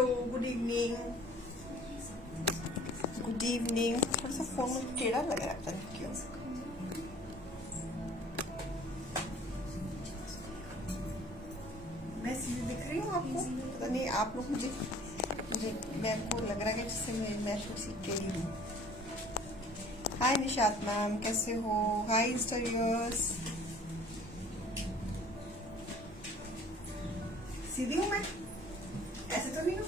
Hello good evening. Good evening. थोड़ा सा phone में टेढ़ा लग रहा है, पता नहीं क्यों। मैं सीधी दिख रही हूँ आपको? पता नहीं, आप लोग मुझे मुझे मैम को लग रहा है जिससे मैं थोड़ी सी टेढ़ी हूँ। हाय निशात मैम, कैसे हो? हाय इंस्टा व्यूअर्स। सीधी हूँ मैं? ऐसे तो नहीं हूँ?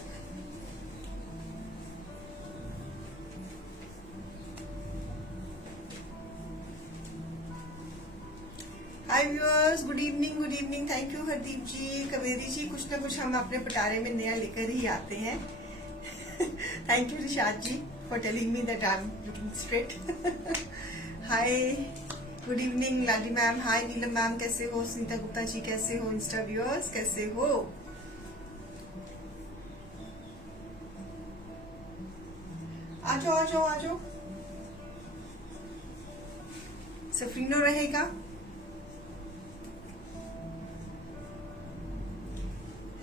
Hi viewers, good evening good evening. Thank you Hardeep जी, कवेरी जी। कुछ ना कुछ हम अपने पटारे में नया लेकर ही आते हैं। Thank you Nishat ji for telling me that I am looking straight. Hi good evening Ladi ma'am. Hi Neelam ma'am, कैसे हो? सुनीता गुप्ता जी कैसे हो? इंस्टा व्यूअर्स कैसे हो? आ जाओ आ जाओ आ जाओ। सफरीनो रहेगा।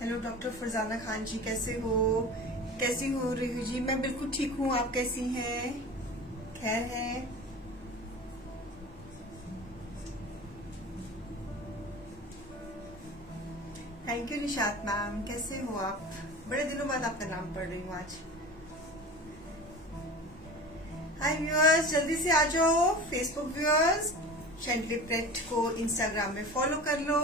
हेलो डॉक्टर फरजाना खान जी, कैसे हो? कैसी हो रेहू जी? मैं बिल्कुल ठीक हूँ, आप कैसी हैं? खैर है? थैंक यू निशात मैम, कैसे हो आप? बड़े दिनों बाद आपका नाम पढ़ रही हूँ आज। हाय व्यूअर्स, जल्दी से आ जाओ। फेसबुक व्यूअर्स शेंटली प्रेट को इंस्टाग्राम में फॉलो कर लो।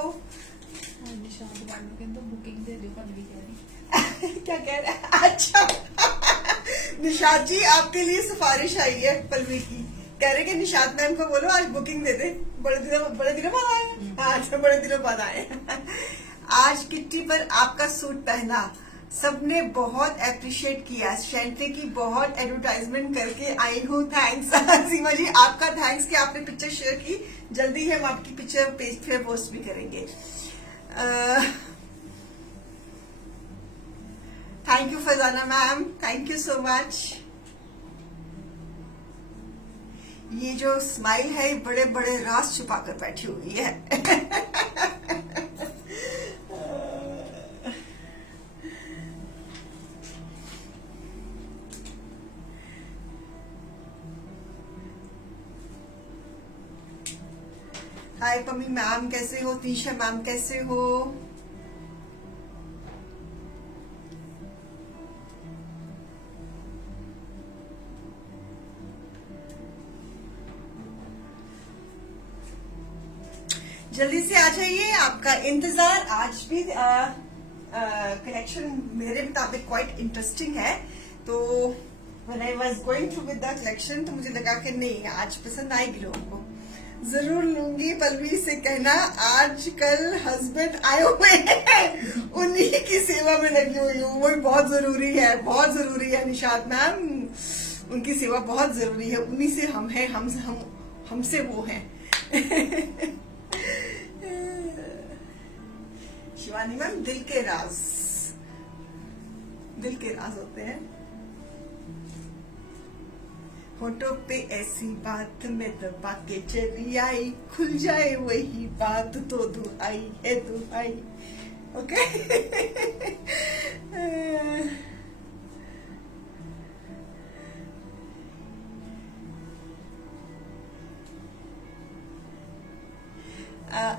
बुकिंग दे दो, कल भी कह रही। क्या कह रहे हैं? अच्छा निशात जी, आपके लिए सिफारिश आई है पलवी की। कह रहे कि निशात मैम को बोलो आज बुकिंग दे दे। बड़े दिनों बाद आए। हाँ, बड़े दिनों बाद आए। आज किट्टी पर आपका सूट पहना, सबने बहुत अप्रिशिएट किया। शेंट्री की बहुत एडवर्टाइजमेंट करके आई हूँ। थैंक्स सीमा जी, आपका थैंक्स कि आपने पिक्चर शेयर की। जल्दी ही हम आपकी पिक्चर पेज पे पोस्ट भी करेंगे। Thank you Farzana ma'am, thank you so much. ये जो स्माइल है बड़े बड़े राज छुपा कर बैठी हुई है। हाय पम्मी मैम, कैसे हो? तीशा मैम कैसे हो? जल्दी से आ जाइए, आपका इंतजार। आज भी कलेक्शन मेरे मुताबिक क्वाइट इंटरेस्टिंग है। तो when I was going through with the collection तो मुझे लगा कि नहीं, आज पसंद आएगी लोगों को। जरूर लूंगी। पलवी से कहना आजकल हस्बैंड आए हुए हैं, उन्हीं की सेवा में लगी हुई हूँ। वो बहुत जरूरी है, बहुत जरूरी है निशात मैम। उनकी सेवा बहुत जरूरी है। उन्हीं से हम हैं, हमसे वो हैं। शिवानी मैम, दिल के राज होते हैं। होठों पे ऐसी बात में दबा के चली आई, खुल जाए वही बात तो दुहाई है दुहाई। ओके।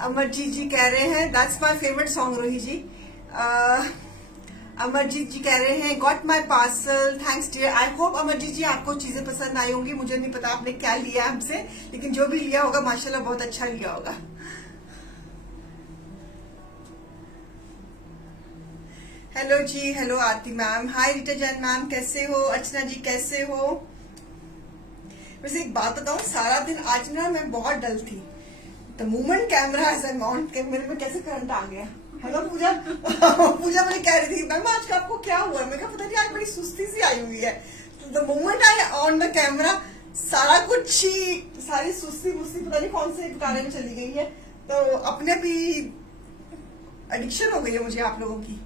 अमरजीत जी कह रहे हैं दैट्स माय फेवरेट सॉन्ग रोही जी। अमरजीत जी कह रहे हैं got my parcel, thanks dear. I hope Amarjeet जी आपको चीजें पसंद आई होंगी। मुझे नहीं पता आपने क्या लिया हमसे, लेकिन जो भी लिया होगा माशाल्लाह बहुत अच्छा लिया होगा। हेलो जी, हेलो आरती मैम। हाय रीटा जैन मैम, कैसे हो? अर्चना जी कैसे हो? वैसे एक बात बताऊं, सारा दिन आज ना मैं बहुत डल थी। The moment camera as an on के मेरे में कैसे करंट आ गया। हेलो पूजा। पूजा मुझे कह रही थी मैम आज का आपको क्या हुआ? मैं कहा पता नहीं, आज बड़ी सुस्ती सी आई हुई है। तो the moment I on the camera, सारा कुछ ही, सारी सुस्ती मुस्ती पता नहीं कौन से गाने में चली गई है। तो अपने भी एडिक्शन हो गई है मुझे आप लोगों की।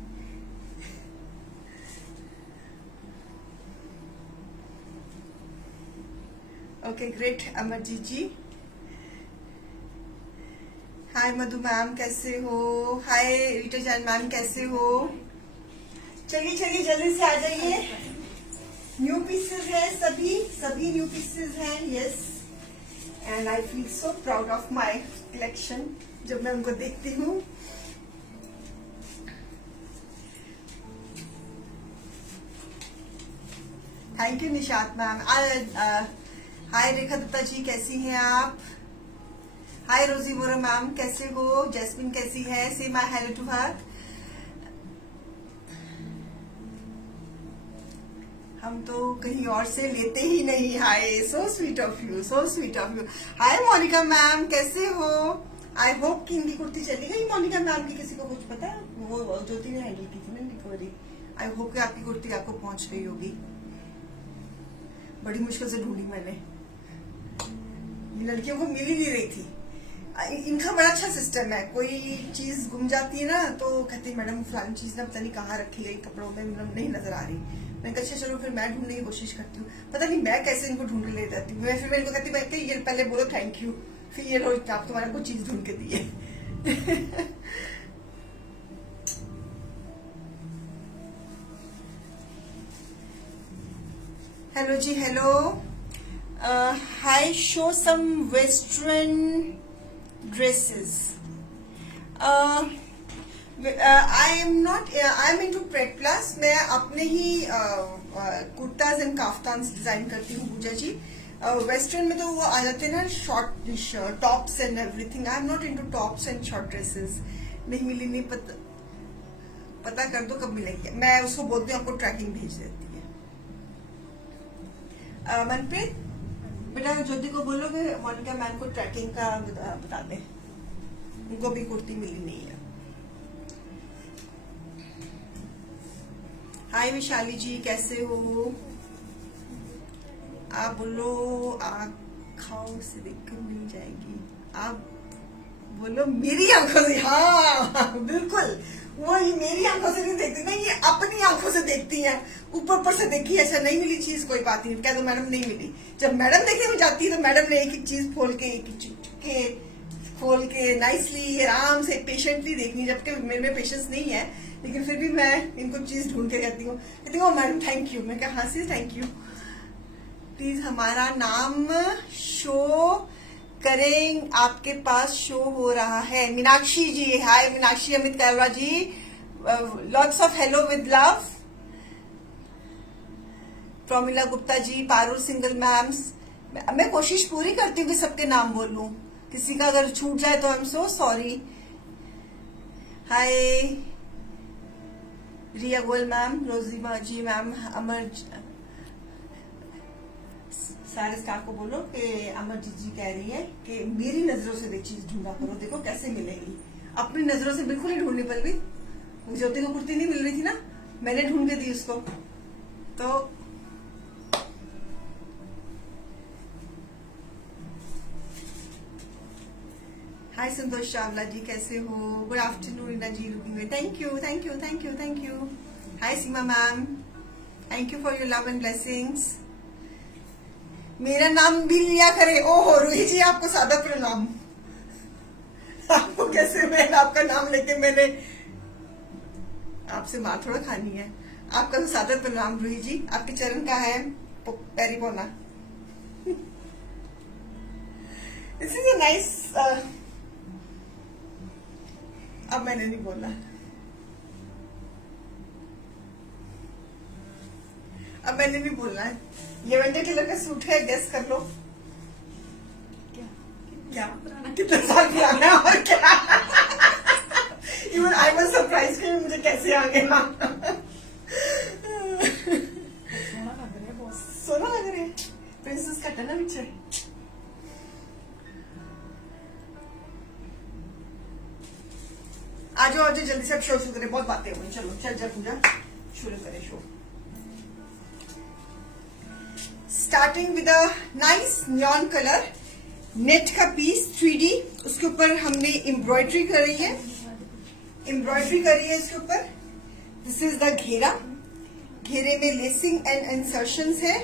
ओके ग्रेट अमरजीत जी। हाय मधु मैम कैसे हो? हाय रीटा जैन मैम कैसे हो? चलिए चलिए जल्दी से आ जाइए। न्यू पीसेस है, सभी न्यू पीसेस हैं। Yes, and I feel so proud of my collection जब मैं उनको देखती हूँ। Thank you Nishat ma'am. Hi Rekha Dutta जी, कैसी हैं आप? हाय रोजी बोरा मैम, कैसे हो? जैस्मिन कैसी है? से माय हेलो टू हर। हम तो कहीं और से लेते ही नहीं। Hi, so sweet of you, so sweet of you. Hi Monica ma'am, कैसे हो? आई होप कि इनकी कुर्ती चली गई मोनिका मैम की। किसी को कुछ पता है? वो ज्योति ने हैंडल की थी ना रिकवरी। आई होप कि आपकी कुर्ती आपको पहुंच गई होगी। बड़ी मुश्किल से ढूंढी मैंने, ये लड़कियों को मिल ही नहीं रही थी। इनका बड़ा अच्छा सिस्टम है, कोई चीज गुम जाती है ना तो कहती है मैडम फलानी चीज ना पता नहीं कहाँ रखी गई, कपड़ों में नहीं नजर आ रही। मैं अच्छा चलो फिर मैं ढूंढने की कोशिश करती हूँ। पता नहीं मैं कैसे इनको ढूंढ के ले जाती हूँ। मैं फिर मेरे को कहती मैं ये पहले बोलो थैंक यू, फिर ये लो आप तुम्हारा कोई चीज ढूंढ के दी है। हेलो जी, hello. Hi, show some western dresses. I am into pret plus. मैं अपने ही कुर्ताज एंड काफ्तान्स डिजाइन करती हूँ पूजा जी। वेस्टर्न में तो वो आ जाते हैं ना short tops and everything. I am not into tops and short dresses. नहीं मिली, नहीं पता कर दो कब मिलेगी। मैं उसको बोलती हूँ आपको ट्रैकिंग भेज देती है। मनप्रीत बेटा ज्योति को बोलो कि मोनिका मैम को ट्रैकिंग का बता दे, उनको भी कुर्ती मिली नहीं है। हाय विशाली जी, कैसे हो? आप बोलो आँखों से देखकर मिल जाएगी। आप बोलो मेरी आंखों से। हाँ बिल्कुल, वो ये मेरी आंखों से नहीं देखती ना, ये अपनी आंखों से देखती हैं। ऊपर से देखी, अच्छा नहीं मिली चीज, कोई बात नहीं, कह दो मैडम नहीं मिली। जब मैडम देखने में जाती है तो मैडम ने एक एक चीज खोल के नाइसली आराम से पेशेंटली देखनी, जबकि मेरे में पेशेंस नहीं है, लेकिन फिर भी मैं इनको चीज ढूंढ के कहती हूँ मैडम थैंक यू। मैं क्या हाँ सी थैंक यू। प्लीज हमारा नाम शो करें, आपके पास शो हो रहा है। मीनाक्षी जी, हाय मीनाक्षी। अमित कैलरा जी, lots of hello with love. Promila Gupta जी, पारुल सिंगल मैम्स। मैं कोशिश पूरी करती हूँ कि सबके नाम बोलूं, किसी का अगर छूट जाए तो I am so sorry. Hi Riya Goyal ma'am, रोजीमा जी मैम, अमर सारे स्टाफ को बोलो कि अमरजीत जी कह रही है कि मेरी नजरों से चीज ढूंढा करो, देखो कैसे मिलेगी। अपनी नजरों से बिल्कुल ही ढूंढनी पड़ गई। ज्योति को कुर्ती नहीं मिल रही थी ना, मैंने ढूंढ के दी उसको। तो हाय संतोष चावला जी, कैसे हो? Good afternoon Reena ji, looking thank you thank you thank you thank you. Hi Seema ma'am, thank you for your love and blessings. मेरा नाम भी लिया करे। ओहो रूही जी, आपको सादा प्रणाम। आपको कैसे मैंने आपका नाम लेके मैंने आपसे मार थोड़ा खानी है। आपका तो सादा प्रणाम रूही जी, आपके चरण का है पैरी पोना। This is a nice. अब मैंने नहीं बोला, अब मैंने नहीं बोलना है। लेवेंडर कलर का सूट है, गेस कर लो क्या कितने साल पुराना है और क्या। इवन आई वाज सरप्राइज कि मुझे कैसे आ गया। सोना लग रहा है, प्रिंसेस कट है ना पीछे। आज जल्दी से अब शो शुरू करें, बहुत बातें हुई। चलो चल पूजा शुरू करें show. Starting with a nice neon colour net का पीस 3D, उसके ऊपर हमने एम्ब्रॉयडरी करी है, इसके ऊपर। दिस इज द घेरा, घेरे में लेसिंग एंड इंसर्शंस है।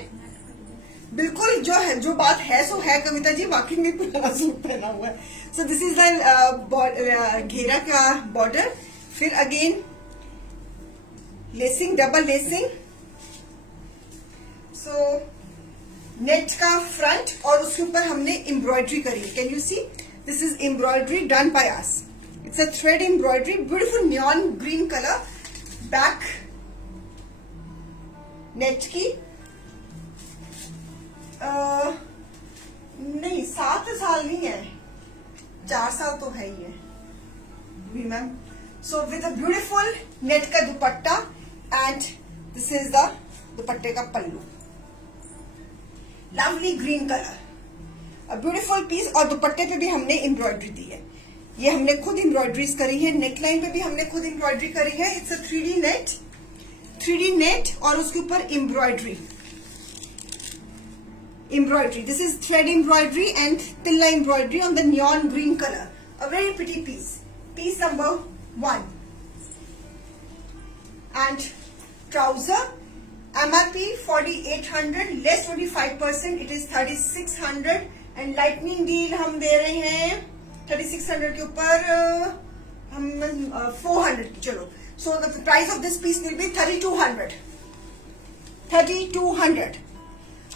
बिल्कुल जो है, जो बात है सो है कविता जी, वाकई में पुराना सूट पहना हुआ है। सो दिस इज द घेरा का बॉर्डर। फिर again lacing, double lacing. So net का फ्रंट और उसके ऊपर हमने एम्ब्रॉयडरी करी है। Can you see, this is embroidery done by us. It's a thread embroidery, beautiful neon green colour. Back net की नहीं 7 साल नहीं है, 4 साल तो है ही है ma'am. So with a beautiful net का dupatta and this is the दुपट्टे का pallu, lovely green colour, a beautiful piece. और दुपट्टे पे भी हमने एम्ब्रॉयडरी दी है, ये हमने खुद एम्ब्रॉयडरीज करी है। नेकलाइन पे भी हमने खुद एम्ब्रॉयडरी करी है। It's a 3D net, 3D net और उसके ऊपर embroidery, embroidery. This is thread embroidery and tilla embroidery on the neon green colour, a very pretty piece, piece number 1। And trouser MRP 4800, less 25%, it is 3600 and lightning deal हम दे रहे हैं 3600 के ऊपर हम 400 की। चलो, so the price of this piece will be 3200, 3200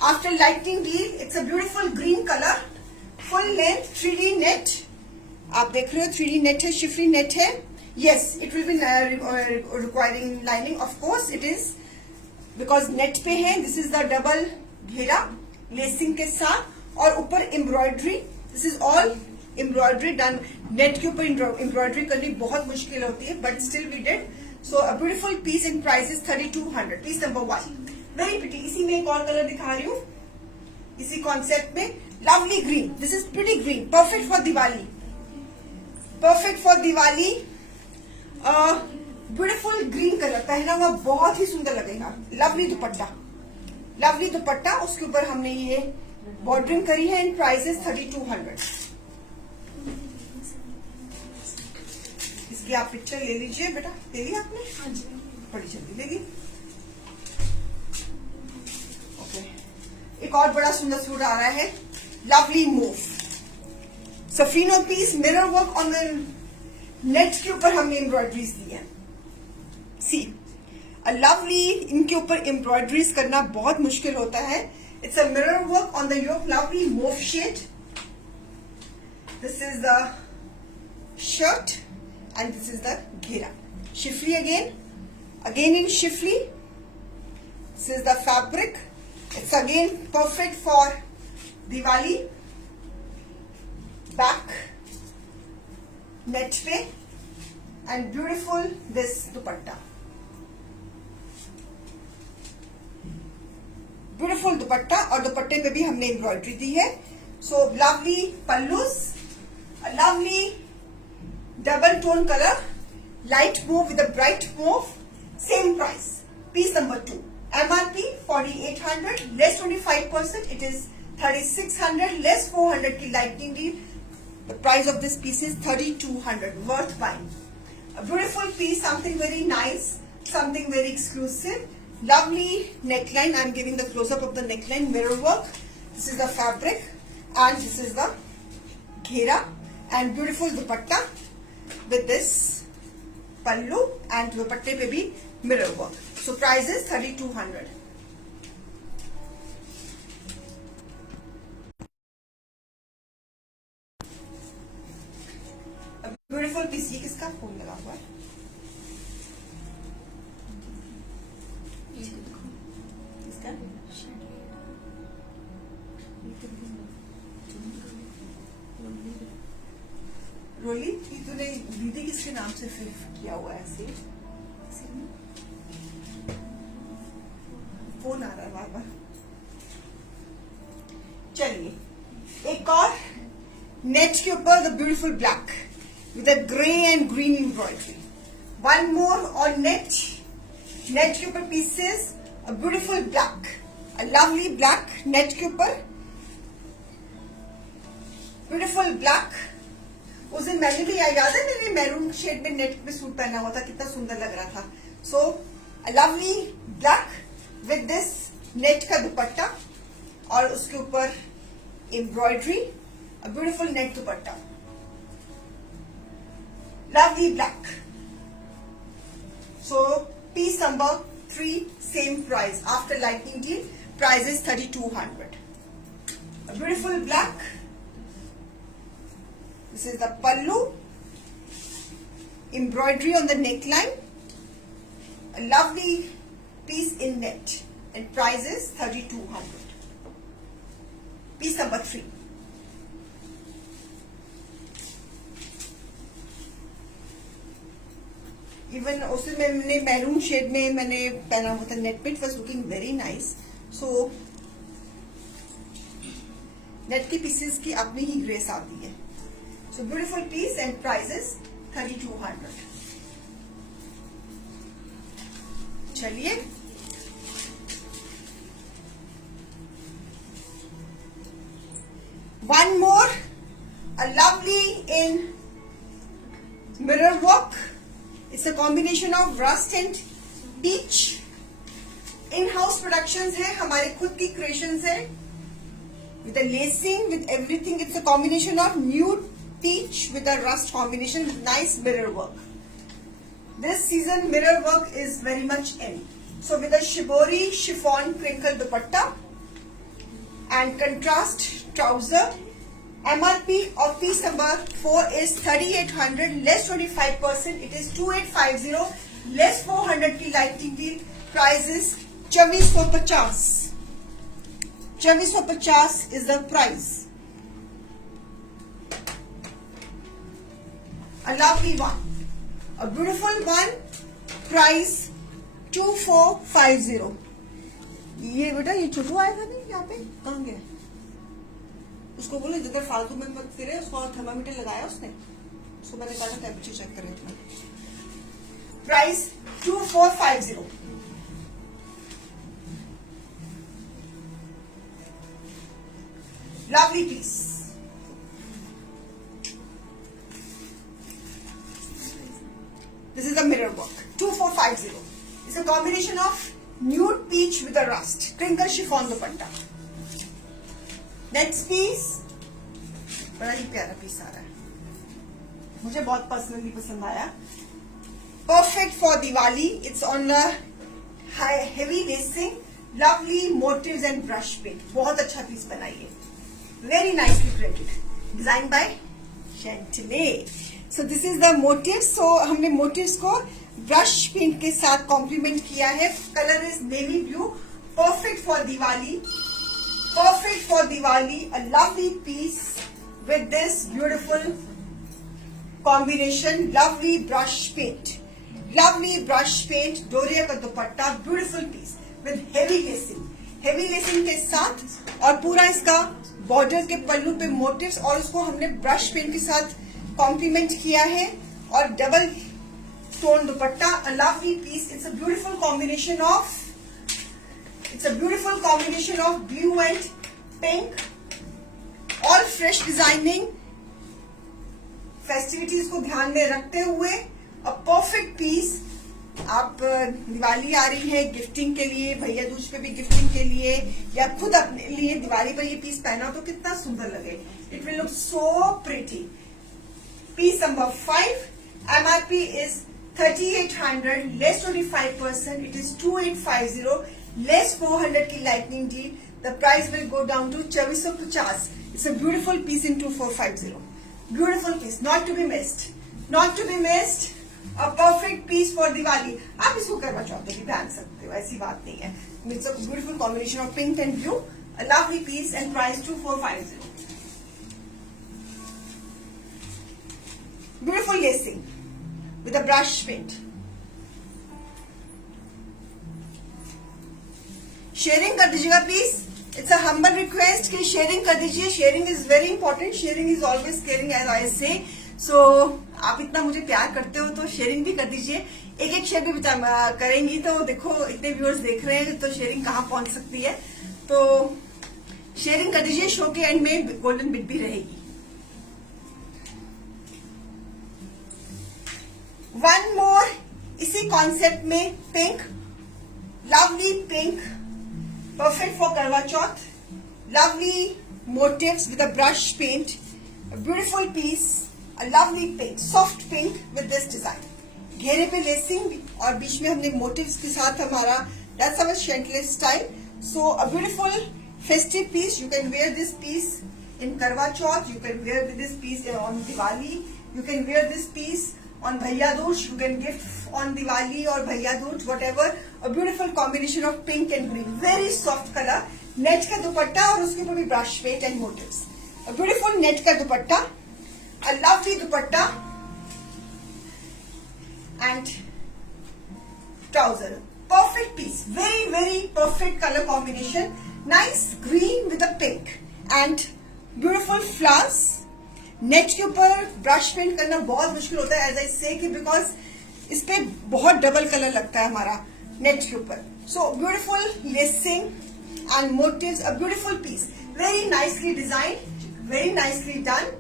after lightning deal. It's a beautiful green colour, full length 3D net. आप देख रहे हो 3D नेट है, शिफरी नेट है। Yes, it will be requiring lining, of course it is, because net पे है। This is the double घेरा लेसिंग के साथ और ऊपर embroidery. This is all embroidery done. Net के ऊपर एम्ब्रॉयडरी करनी बहुत मुश्किल होती है, but still we did. So a beautiful piece in price is 3200, piece number 1, very pretty. इसी में एक और कलर दिखा रही हूँ, इसी कॉन्सेप्ट में, lovely green. This is pretty green, perfect for Diwali, perfect for Diwali. Beautiful green colour, पहना हुआ बहुत ही सुंदर लगेगा। लवली दुपट्टा, लवली दुपट्टा, उसके ऊपर हमने ये बॉर्डरिंग करी है एंड प्राइस इज 3200। इसकी आप पिक्चर ले लीजिए बेटा, ले ली आपने? हाँ जी, बड़ी जल्दी ले ली। ओके, एक और बड़ा सुंदर सूट आ रहा है, लवली मूव, सफीनो piece, mirror work on the net के ऊपर हमने एम्ब्रॉयडरीज दी है। सी, अ लवली, इनके ऊपर एम्ब्रॉयडरीज करना बहुत मुश्किल होता है। It's a mirror work on the yoke, lovely mauve shade. This is the shirt and this is the ghera, shifli again in shifli. This is the fabric, it's again perfect for Diwali। back net pe and beautiful this dupatta, beautiful dupatta, और दुपट्टे पे भी हमने embroidery दी है। so lovely pallus, a lovely double tone color, light mauve with a bright mauve, same price, piece number 2, MRP 4800, less 25%, it is 3600, less 400 की lightning deal। The price of this piece is 3200, worth buying। A beautiful piece, something very nice, something very exclusive, lovely neckline। I'm giving the close up of the neckline, mirror work, this is the fabric and this is the ghera and beautiful dupatta with this pallu and dupatte pe bhi mirror work। So price is 3200। Beautiful piece, ये किसका phone लगा हुआ है? इसका रोली, ये तूने दीदी किसके नाम से फिर किया हुआ है? ऐसे फोन आ रहा है बार बार। चलिए, एक और नेट के ऊपर the beautiful black with a grey and green embroidery. One more on net, net के ऊपर pieces, a beautiful black, a lovely black net के ऊपर, ब्यूटीफुल ब्लैक। उस दिन मैंने भी याद है, मैंने मैरून शेड में नेट पे सूट पहना हुआ था, कितना सुंदर लग रहा था। So a lovely black with this net का दुपट्टा और उसके ऊपर embroidery, a beautiful net dupatta, lovely black. So Piece number 3, same price. After lightning deal, price is 3200. A beautiful black. This is the pallu. Embroidery on the neckline. A lovely piece in net. And price is 3200. Piece number 3. Even उसमें मैंने maroon shade में मैंने पहना हुआ था net पे. It was looking very nice. So net के pieces की अपनी ही ग्रेस आती है. So beautiful piece and prices 3200. चलिए one more. A lovely in mirror work. It's a combination of rust and peach. In-house productions है, हमारे खुद की creations है. With the lacing, with everything, it's a combination of nude peach with a rust combination with nice mirror work. This season mirror work is very much in. So with a shibori chiffon crinkle dupatta and contrast trouser. MRP of piece number 4 is 3800, less 25%. It is 2850, less 400 की lightning deal. Price is 2450. 2450 is the price. A lovely one, a beautiful one. Price 2450. ये बेटा ये छोटू आया था नहीं यहाँ पे, कहाँ गया? उसको बोले जिधर फालतू में मत फिरे. उसको थर्मामीटर लगाया उसने. उसको मैंने कहा टेम्परेचर चेक करें तुम्हें. Price 2450. Lovely piece. This is the mirror work. 2450. It's a combination of nude peach with a rust crinkle chiffon dupatta. Next piece बड़ा ही प्यारा पीस आ रहा है. मुझे बहुत पर्सनली पसंद आया. Perfect for Diwali. It's on a heavy lacing, lovely motifs and brush paint. बहुत अच्छा पीस बनाइए. Very nicely printed. Design by Chantelle. So this is the motif. सो हमने मोटिव्स को ब्रश पेंट के साथ कॉम्प्लीमेंट किया है. Colour is navy blue. Perfect for Diwali. Perfect for Diwali. A lovely piece with this beautiful combination. Lovely brush paint. Lovely brush paint. डोरिया का दुपट्टा. Beautiful piece with heavy lacing. Heavy lacing के साथ और पूरा इसका बॉर्डर के पल्लू पे मोटिव्स और उसको हमने ब्रश पेंट के साथ कॉम्प्लीमेंट किया है. और double tone dupatta. A lovely piece. It's a beautiful combination of blue and pink. All fresh designing. Festivities को ध्यान में रखते हुए a perfect piece. आप दिवाली आ रही है गिफ्टिंग के लिए, भैया दूज पे भी गिफ्टिंग के लिए, या खुद अपने लिए दिवाली पर ये पीस पहना तो कितना सुंदर लगे. It will look so pretty. Piece number 5. MRP is 3800, less 25%. It is 2850. Less 400 की lightning deal. The price will go down to 2450. It's a beautiful piece in 2450. Beautiful piece, not to be missed. Not to be missed. A perfect piece for Diwali. आप इसको करवा चौथ पे भी पहन सकते हो, ऐसी बात नहीं है. It's a beautiful combination of pink and blue. A lovely piece and price 2450. Beautiful lacing with a brush paint. Sharing कर दीजिएगा please. It's a humble request कि शेयरिंग कर दीजिए. Sharing is very important. Sharing is always caring as I say. So आप इतना मुझे प्यार करते हो तो शेयरिंग भी कर दीजिए. एक एक शेयर भी करेंगी तो देखो इतने व्यूअर्स देख रहे हैं तो शेयरिंग कहाँ पहुंच सकती है. तो शेयरिंग कर दीजिए. शो के एंड में गोल्डन बिट भी रहेगी. वन मोर इसी कॉन्सेप्ट में pink. Lovely pink. Perfect for Karwa Chauth. Lovely motifs with a brush paint. A beautiful piece. A lovely pink, soft pink with this design. घेरे पे lacing और बीच में हमने मोटिव्स के साथ हमारा that's our Chantelle style. So a beautiful festive piece. You can wear this piece in Karwa Chauth. You can wear this piece on Diwali. You can wear this piece on Bhaiya Dooj. You can gift on Diwali or Bhaiya Dooj, whatever. A beautiful combination of pink and green. Very soft color. Net का दुपट्टा और उसके ऊपर भी brush paint and motifs. A beautiful net का दुपट्टा. A lovely dupatta and trouser. Perfect piece. Very very perfect color combination. Nice green with a pink and beautiful flowers. Net के ऊपर brush paint करना बहुत मुश्किल होता है, एज आई से कि बिकॉज इस पे बहुत डबल कलर लगता है हमारा नेट के ऊपर. So beautiful lacing and motifs, a beautiful piece, very nicely design, very nicely done.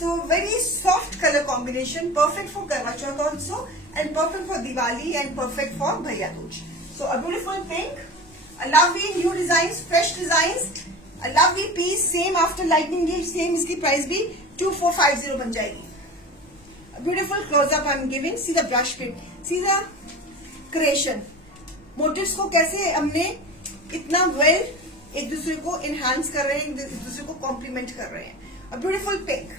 So very soft colour combination, perfect for Karva Chauth also and perfect for Diwali and perfect for Bhaiya Dooj. So a beautiful pink, a lovely new designs, fresh designs, a lovely piece, same after lightning gauge, same इसकी price भी 2450 बन जाएगी. A beautiful close up I'm giving. See the brush print, see the creation, motifs को कैसे हमने इतना well एक दूसरे को enhance कर रहे हैं, एक दूसरे को complement कर रहे हैं. A beautiful pink,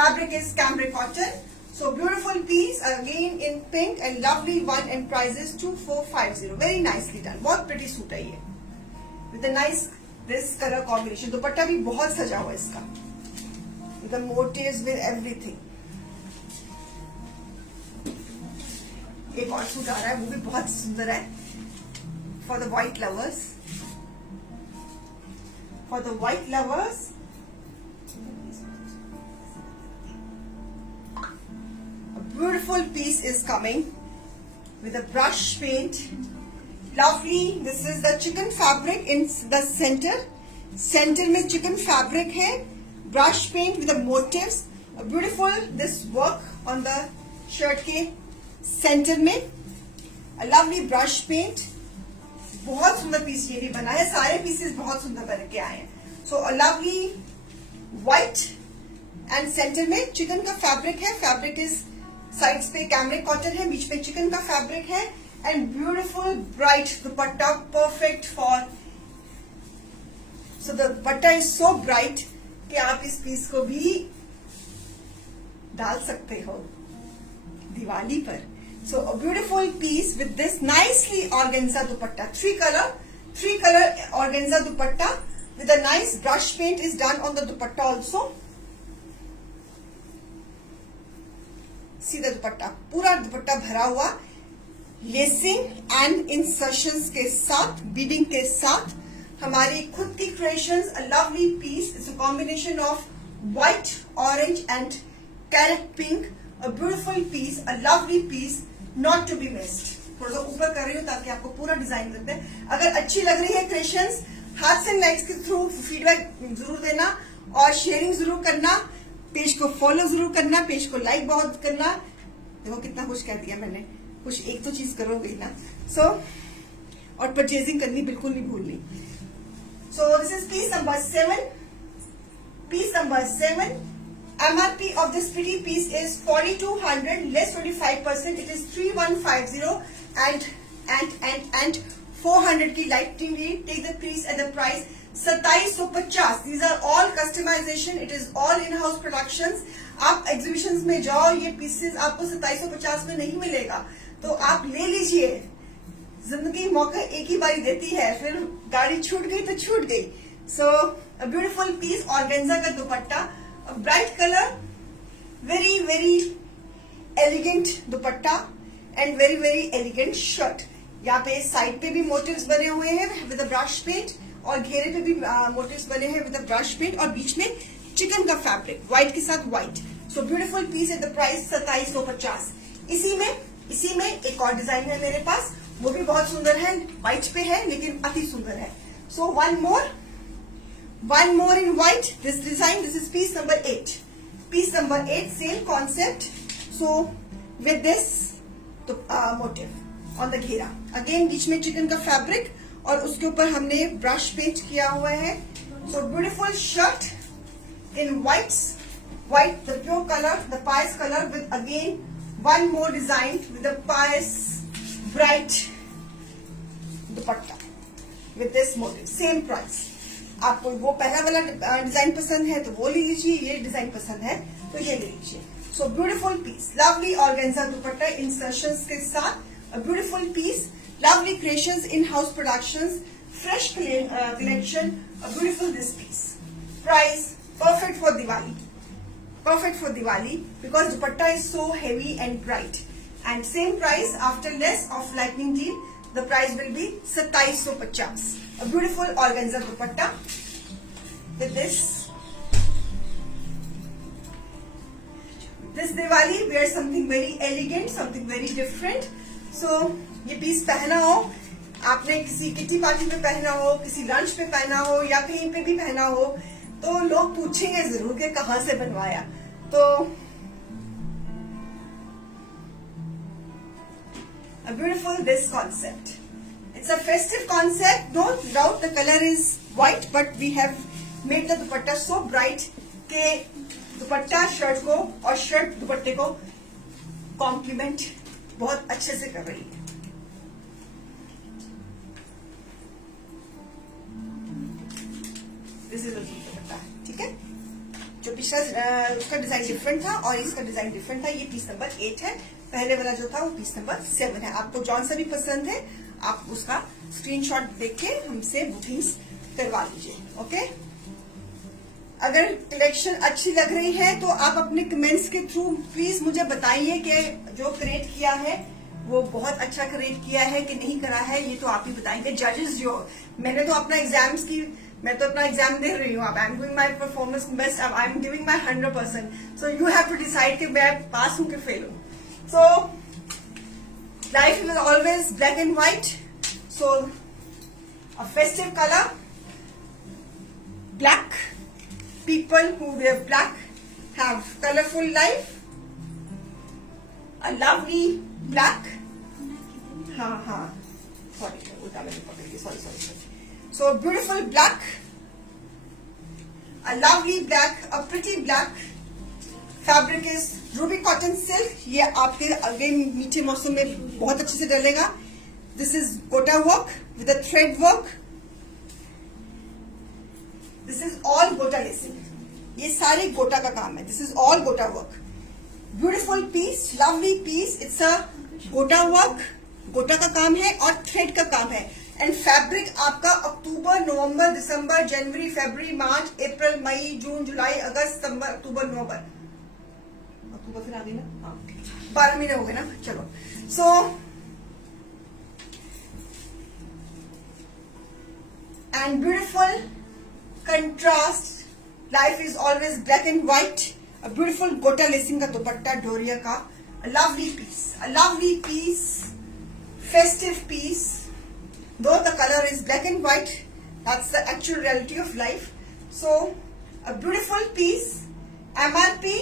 fabric is cambric cotton. So beautiful piece again in pink and lovely one and price is 2450. Very nicely done. बहुत pretty सूट है ये. With a nice this color combination. दुपट्टा भी बहुत सजा हुआ है इसका. With the motifs, with everything. एक और सूट आ रहा है, वो भी बहुत सुंदर है. For the white lovers. For the white lovers. Beautiful piece is coming with a brush paint, lovely. This is the chicken fabric in the center में chicken fabric है, brush paint with the motifs, a beautiful this work on the shirt के center में, a lovely brush paint. बहुत सुंदर piece ये भी बना है, सारे पीसेस बहुत सुंदर बन के आए हैं. So a lovely white and center में chicken का fabric है, fabric is साइड्स पे कैमरिक कॉटन है, बीच में चिकन का फैब्रिक है and beautiful bright dupatta, perfect for. So the dupatta is so bright कि आप इस पीस को भी डाल सकते हो दिवाली पर. So a beautiful piece with this nicely organza dupatta, three colour organza dupatta with a nice brush paint is done on the dupatta also. सीधा दुपट्टा, पूरा दुपट्टा भरा हुआ लेसिंग एंड इंसर्शंस के साथ, बीडिंग के साथ, हमारी खुद की creations. A lovely piece, it's a combination of white, orange and carrot pink. A beautiful piece, a lovely piece, not to be missed. थोड़ा सा ऊपर कर रही हूँ ताकि आपको पूरा डिजाइन लगता है. अगर अच्छी लग रही है क्रिएशंस, हाथ से लाइक्स के थ्रू फीडबैक जरूर देना और शेयरिंग जरूर करना. पेज को फॉलो जरूर करना, पेज को लाइक बहुत करना. देखो कितना कुछ कर दिया मैंने, कुछ एक तो चीज करोगे ना. सो और परचेजिंग करनी बिल्कुल नहीं भूलनी. So this is piece number 7. Piece number 7. MRP of this pretty piece is 4200 less 25%. It is 3150 and 400 की lightning weight. Take the piece at the price 2750. These are all customization. It is all in-house productions. आप exhibitions में जाओ, ये pieces आपको 2750 में नहीं मिलेगा, तो आप ले लीजिए. जिंदगी मौका एक ही बारी देती है, फिर गाड़ी छूट गई तो छूट गई. सो अ ब्यूटीफुल पीस, ऑर्गेन्जा का दुपट्टा, bright colour, very very elegant dupatta and very very elegant shirt. यहाँ पे साइड पे भी मोटिव्स बने हुए हैं विद ब्रश पेंट और घेरे पे भी मोटिव्स बने हैं विद ब्रश पेंट और बीच में चिकन का फैब्रिक व्हाइट के साथ white. So beautiful piece at the price 2750. इसी में एक और डिजाइन है मेरे पास, वो भी बहुत सुंदर है, व्हाइट पे है लेकिन अति सुंदर है. So one more in white. This design, this is piece number 8. Piece number 8, same concept. So with this motif on the घेरा, अगेन बीच में चिकन का फैब्रिक और उसके ऊपर हमने ब्रश पेंट किया हुआ है. So beautiful shirt in white, the pure color, the pious color with again one more design with a pious bright dupatta with this motif, same price. आपको वो पहला वाला डिजाइन पसंद है तो वो ले लीजिए, ये डिजाइन पसंद है तो ये ले लीजिए. So beautiful piece, lovely organza dupatta insertions के साथ, a beautiful piece, lovely creations, in house productions, fresh collection, a beautiful this piece. Price perfect for Diwali. Perfect for Diwali because dupatta is so heavy and bright. And same price after less of lightning deal, the price will be 2750. A beautiful organza dupatta with this. This Diwali wear something very elegant, something very different. So ये piece पहना हो, आपने किसी kitty party पे पहना हो, किसी lunch पे पहना हो या कहीं पे भी पहना हो तो लोग पूछेंगे जरूर कि कहां से बनवाया. तो a beautiful this concept. It's a festive concept. No doubt the color is white, but we have made the dupatta so bright कि दुपट्टा शर्ट को और शर्ट दुपट्टे को कॉम्प्लीमेंट बहुत अच्छे से कर रही है. दिस इज दुपट्टा, ठीक है. जो पिछला उसका डिजाइन डिफरेंट था और इसका डिजाइन डिफरेंट था. ये पीस नंबर 8 है. पहले वाला जो था वो पीस नंबर 7 है. आपको जौन सा भी पसंद है आप उसका स्क्रीनशॉट देख के हमसे बुकिंग्स करवा लीजिए. ओके. अगर कलेक्शन अच्छी लग रही है तो आप अपने कमेंट्स के थ्रू प्लीज मुझे बताइए कि जो क्रिएट किया है वो बहुत अच्छा क्रिएट किया है कि नहीं करा है. ये तो आप ही बताएंगे. जजेस जो मैंने तो अपना एग्जाम्स की मैं तो अपना एग्जाम दे रही हूँ. I am doing my performance best. I am giving my 100%. So you have to decide कि मैं पास हूं कि फेल हूं. So life is always black and white. So a festive colour black. People who wear black have colorful life. A lovely black. हाँ. Sorry, उल्टा मैंने पकड़ लिया. Sorry. So beautiful black. A lovely black. A pretty black. Fabric is ruby cotton silk. ये आपके again मीठे मौसम में बहुत अच्छे से डलेगा. This is gota work with a thread work. This is all gota lacing. ये सारे गोटा का काम है. This is all gota work. Beautiful piece, lovely piece. It's a गोटा वर्क. गोटा का काम है और थ्रेड का काम है. एंड फैब्रिक आपका अक्टूबर, नवंबर, दिसंबर, जनवरी, फरवरी, मार्च, अप्रैल, मई, जून, जुलाई, अगस्त, सितंबर, अक्टूबर, नवंबर. अक्टूबर फिर आ गई ना. हाँ, 12 महीने हो गए ना. चलो. So and beautiful contrast. Life is always black and white. A beautiful gota lacing का दुपट्टा डोरिया का. A lovely piece. A lovely piece. Festive piece. Though the color is black and white, that's the actual reality of life. So, a beautiful piece. MRP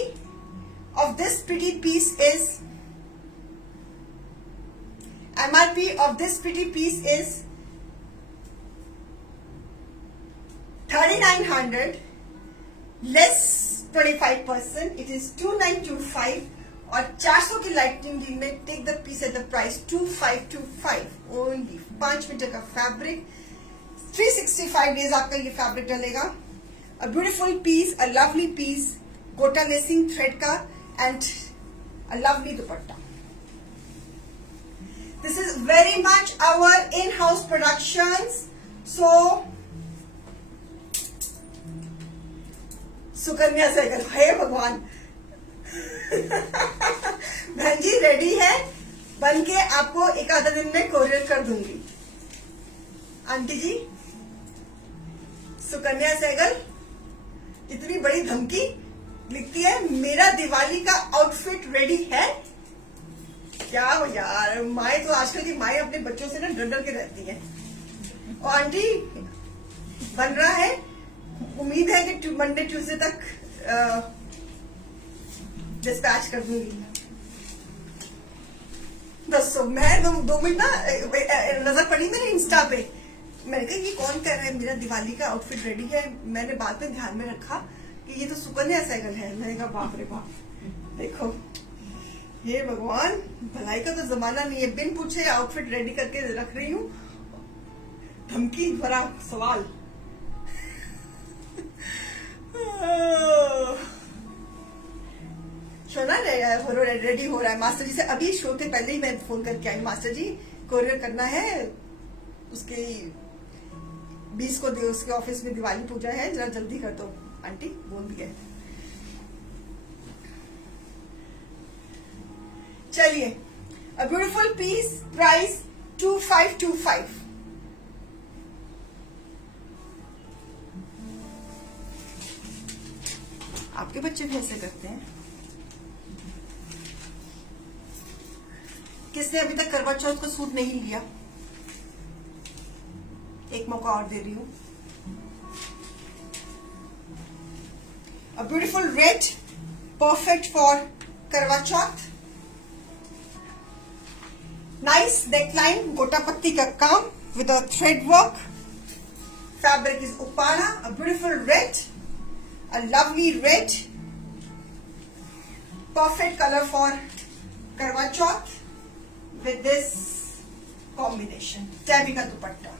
of this pretty piece is 3900 less 25%. It is 2925 और 400 की lightning deal में take the piece at the price 2525 only. 5 metre का fabric. 365 days आपका ये fabric डलेगा. A beautiful piece, a lovely piece, gota lacing thread का and a lovely dupatta. This is very much our in house productions. So Sukanya Sehgal, हे भगवान. बहन जी ready है. बन के आपको एक आधा दिन में कोरियर कर दूंगी. आंटी जी सुकन्या सहगल इतनी बड़ी धमकी लिखती है. मेरा दिवाली का आउटफिट रेडी है. क्या हो यार, माए तो आजकल की माए अपने बच्चों से ना डर डर के रहती है. और आंटी बन रहा है. उम्मीद है कि मंडे ट्यूसडे तक डिस्पैच कर दूंगी. बस मैं 2 मिनट ना नजर पड़ी मेरे इंस्टा पे. मैंने कहा ये कौन कर रहा है, मेरा दिवाली का आउटफिट रेडी है. मैंने बाद में ध्यान में रखा कि ये तो सुकन्या सहगल है. मैंने कहा बाप रे बाप. देखो हे भगवान, भलाई का तो जमाना नहीं है, बिन पूछे आउटफिट रेडी करके रख रही हूँ। धमकी भरा सवाल। शोना रेडी हो रहा है मास्टर जी से। अभी शो के पहले ही मैं फोन करके आई, मास्टर जी कोरियर करना है, उसके 20 को उसके ऑफिस में दिवाली पूजा है, जरा जल्दी कर दो आंटी, बोल दिया। चलिए, अ ब्यूटीफुल पीस, प्राइस 2525। आपके बच्चे भी ऐसे करते हैं? किसने अभी तक करवा चौथ का सूट नहीं लिया? एक मौका और दे रही हूं। A beautiful red, perfect for Karva Chauth. Nice neckline, गोटा पत्ती का काम with a thread work. Fabric is Uppada. A beautiful red, a lovely red, perfect color for Karwa Chauth with this combination. Tabby का दुपट्टा,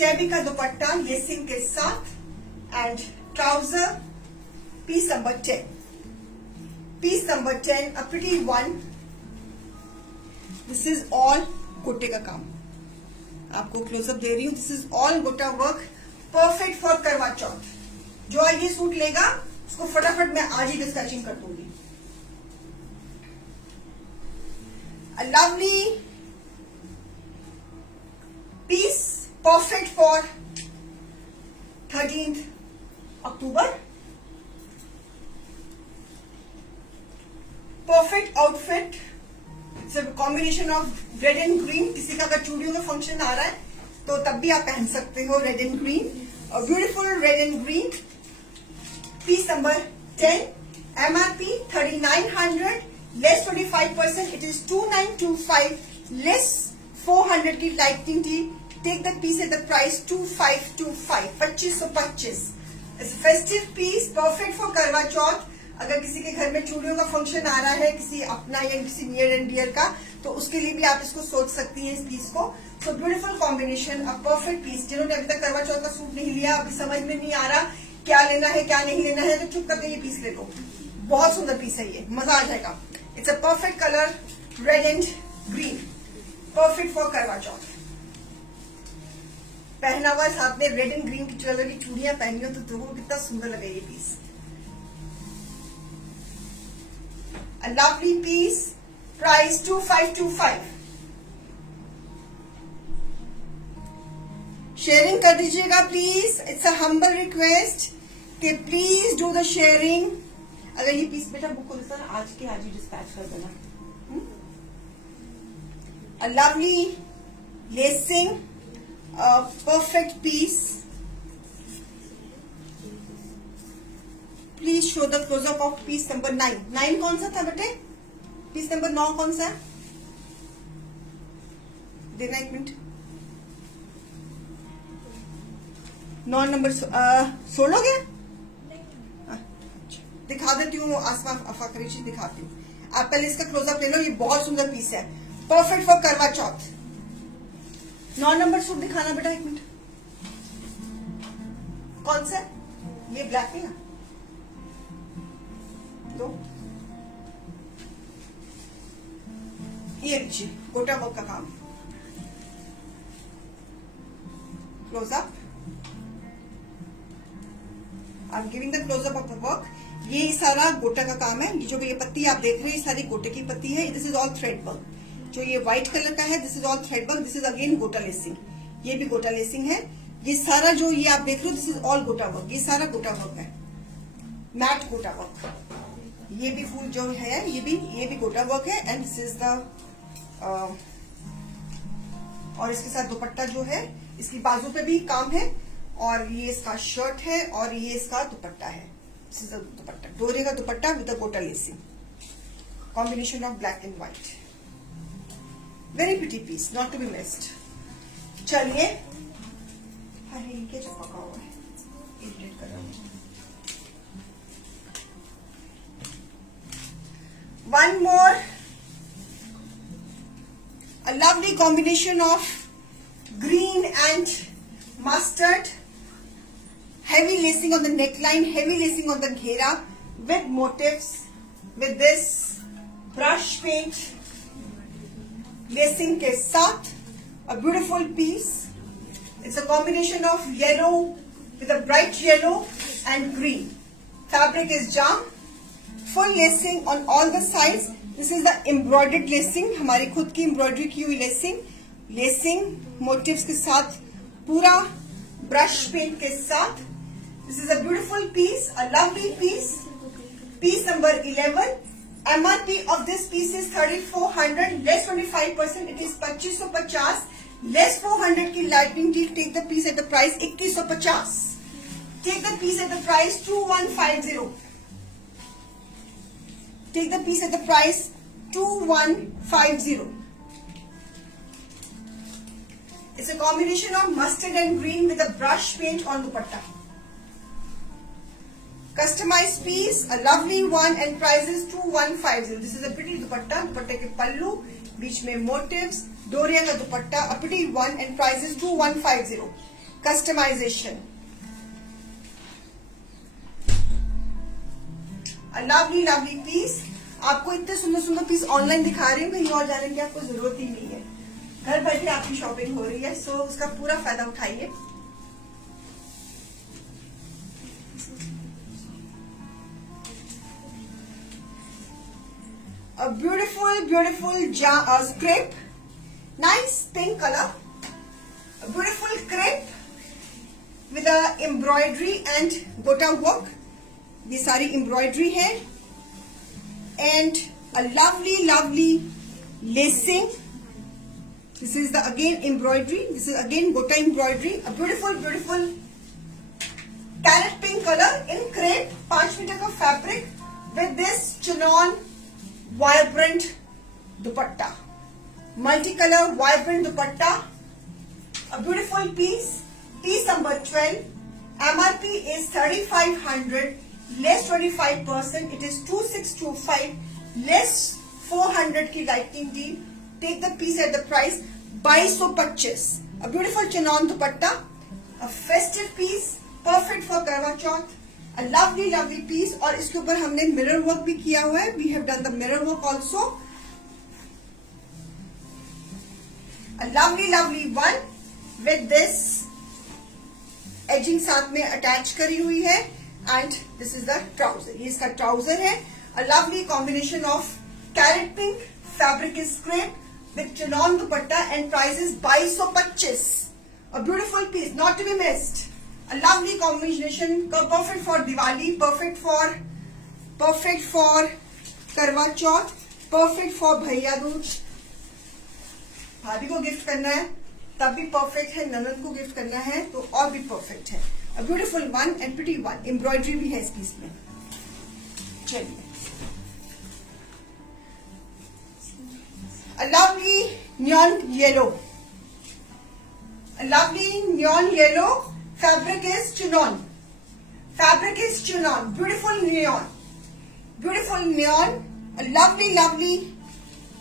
tabby का दुपट्टा लेसिंग के साथ, and trouser piece number 10. Piece number 10, a pretty one. This is all गोटे का काम। आपको close up दे रही हूँ। दिस इज ऑल गोटा वर्क, परफेक्ट फॉर करवा चौथ। जो ये सूट लेगा उसको फटाफट मैं आज ही डिस्पैचिंग कर दूंगी। A lovely piece, perfect for 13th October. Perfect outfit, it's a combination of red and green. किसी का अगर चूड़ियों का फंक्शन आ रहा है तो तब भी आप पहन सकते हो red and green. Beautiful red and green, piece number 10। MRP 3900, less 25%, it is 2925, less 400 की लाइटिंग टी। Take the piece at the price 2525, 2525। Festive piece, perfect for Karva Chauth. अगर किसी के घर में चूड़ियों का फंक्शन आ रहा है, किसी अपना या किसी नियर एंड डियर का, तो उसके लिए भी आप इसको सोच सकती हैं, इस पीस को। So beautiful combination, a perfect piece. जिन्होंने अभी तक करवा चौथ का सूट नहीं लिया, अभी समझ में नहीं आ रहा क्या लेना है क्या नहीं लेना है, तो चुप करके ये पीस ले लो। बहुत सुंदर पीस है ये, मजा आ जाएगा। It's a perfect colour, red and green, perfect for Karva चौथ। पहना हुआ साथ में रेड एंड ग्रीन की कलर की चूड़ियां पहनी हो तो देखो कितना सुंदर लगे ये piece. A lovely piece, price 2525। Sharing कर दीजिएगा please, it's a humble request कि प्लीज डू द शेयरिंग। अगर ये पीस बेटा बुक को देता ना, आज के आज ही डिस्पैच कर देना। A lovely lacing, a perfect piece। Please show the closeup of piece number 9। 9 कौन सा था बेटे? पीस नंबर 9 कौन सा है? देना एक मिनट। 9 नंबर 16 गया? दिखा देती हूँ, आसमा अफाकरीची दिखाती हूँ। आप पहले इसका क्लोजअप ले लो, ये बहुत सुंदर पीस है, perfect for Karva Chauth. 9 number suit दिखाना बेटा, एक मिनट। कौन सा? ये ब्लैक में ना दो। ये लीजिए, गोटा वर्क का काम, closeup. I am giving the closeup of the work. ये सारा गोटा का काम है। ये जो ये पत्ती आप देख रहे हैं, ये सारी गोटे की पत्ती है। This is all thread work. जो ये व्हाइट कलर का है, this is all thread work. This is again गोटा लेसिंग, ये भी गोटा लेसिंग है। ये सारा जो ये आप देख रहे हो, दिस इज ऑल गोटा वर्क। ये सारा गोटा वर्क है, मैट गोटा वर्क। ये भी फूल जो है ये भी गोटा वर्क है। एंड दिस इज द और इसके साथ दुपट्टा जो है, इसकी बाजू पे भी काम है, और ये इसका शर्ट है, और ये इसका दुपट्टा है। दिस इज द दुपट्टा, डोरे का dupatta with the gota lacing, combination of black and white. Very pretty piece, not to be missed. चलिए, अरे ये क्या पका हुआ है, इरिटेट कर रहा हूँ। one more, a lovely combination of green and mustard, heavy lacing on the neckline, heavy lacing on the ghera with motifs, with this brush paint lacing के साथ, a beautiful piece. It's a combination of yellow with a bright yellow and green. Fabric is jam, full lacing on all the sides. This is the embroidered lacing, हमारी खुद की embroidery की हुई lacing motifs के साथ, पूरा brush paint के साथ. This is a beautiful piece, a lovely piece. Piece number 11. MRP of this piece is 3400, less 25%. It is 2550. Less 400 की lightning deal. Take the piece at the price 2150. Take the piece at the price 2150. Take the piece at the price 2150. It's a combination of mustard and green with a brush paint on dupatta. Customized piece, a lovely one, and price is 2150. This is a pretty dupatta. Dupatta के पल्लू, बीच में motifs, डोरिया का दुपट्टा, a pretty one, and price is 2150. Customization. A lovely piece. आपको इतने सुंदर piece online दिखा रही हूँ, कहीं और जाने की आपको जरूरत ही नहीं है. घर बैठे आपकी शॉपिंग हो रही है, सो उसका पूरा फायदा उठाइए. A beautiful crepe, nice pink color, a beautiful crepe with a embroidery and gota work. ये सारी embroidery है, and a lovely lacing. This is the again embroidery. This is again gota embroidery. A beautiful carrot pink color in crepe, 5 metre का fabric with this chinon vibrant dupatta, multicolor vibrant dupatta, a beautiful piece. Piece number 12. MRP is 3500, less 25%. It is 2625, less 400 की lightning deal. Take the piece at the price 2225. A beautiful chinon dupatta, a festive piece, perfect for Karwa Chauth. A lovely piece. और इसके ऊपर हमने mirror work भी किया हुआ है. We have done the mirror work also. A lovely one with this edging साथ में attach करी हुई है, and this is the trouser. ये इसका trouser है. A lovely combination of carrot pink, fabric is crepe with chinon dupatta, and price is 2225. A beautiful piece, not to be missed. A lovely combination, perfect for Diwali, perfect for Karwa Chauth, perfect for Bhaiya Dooj. भाभी को gift करना है तब भी perfect है, ननद को gift करना है तो और भी परफेक्ट है. A beautiful one and pretty one. Embroidery भी है इस पीस में. चलिए, a lovely neon yellow. A lovely neon yellow. Fabric is chinon. Beautiful neon. A lovely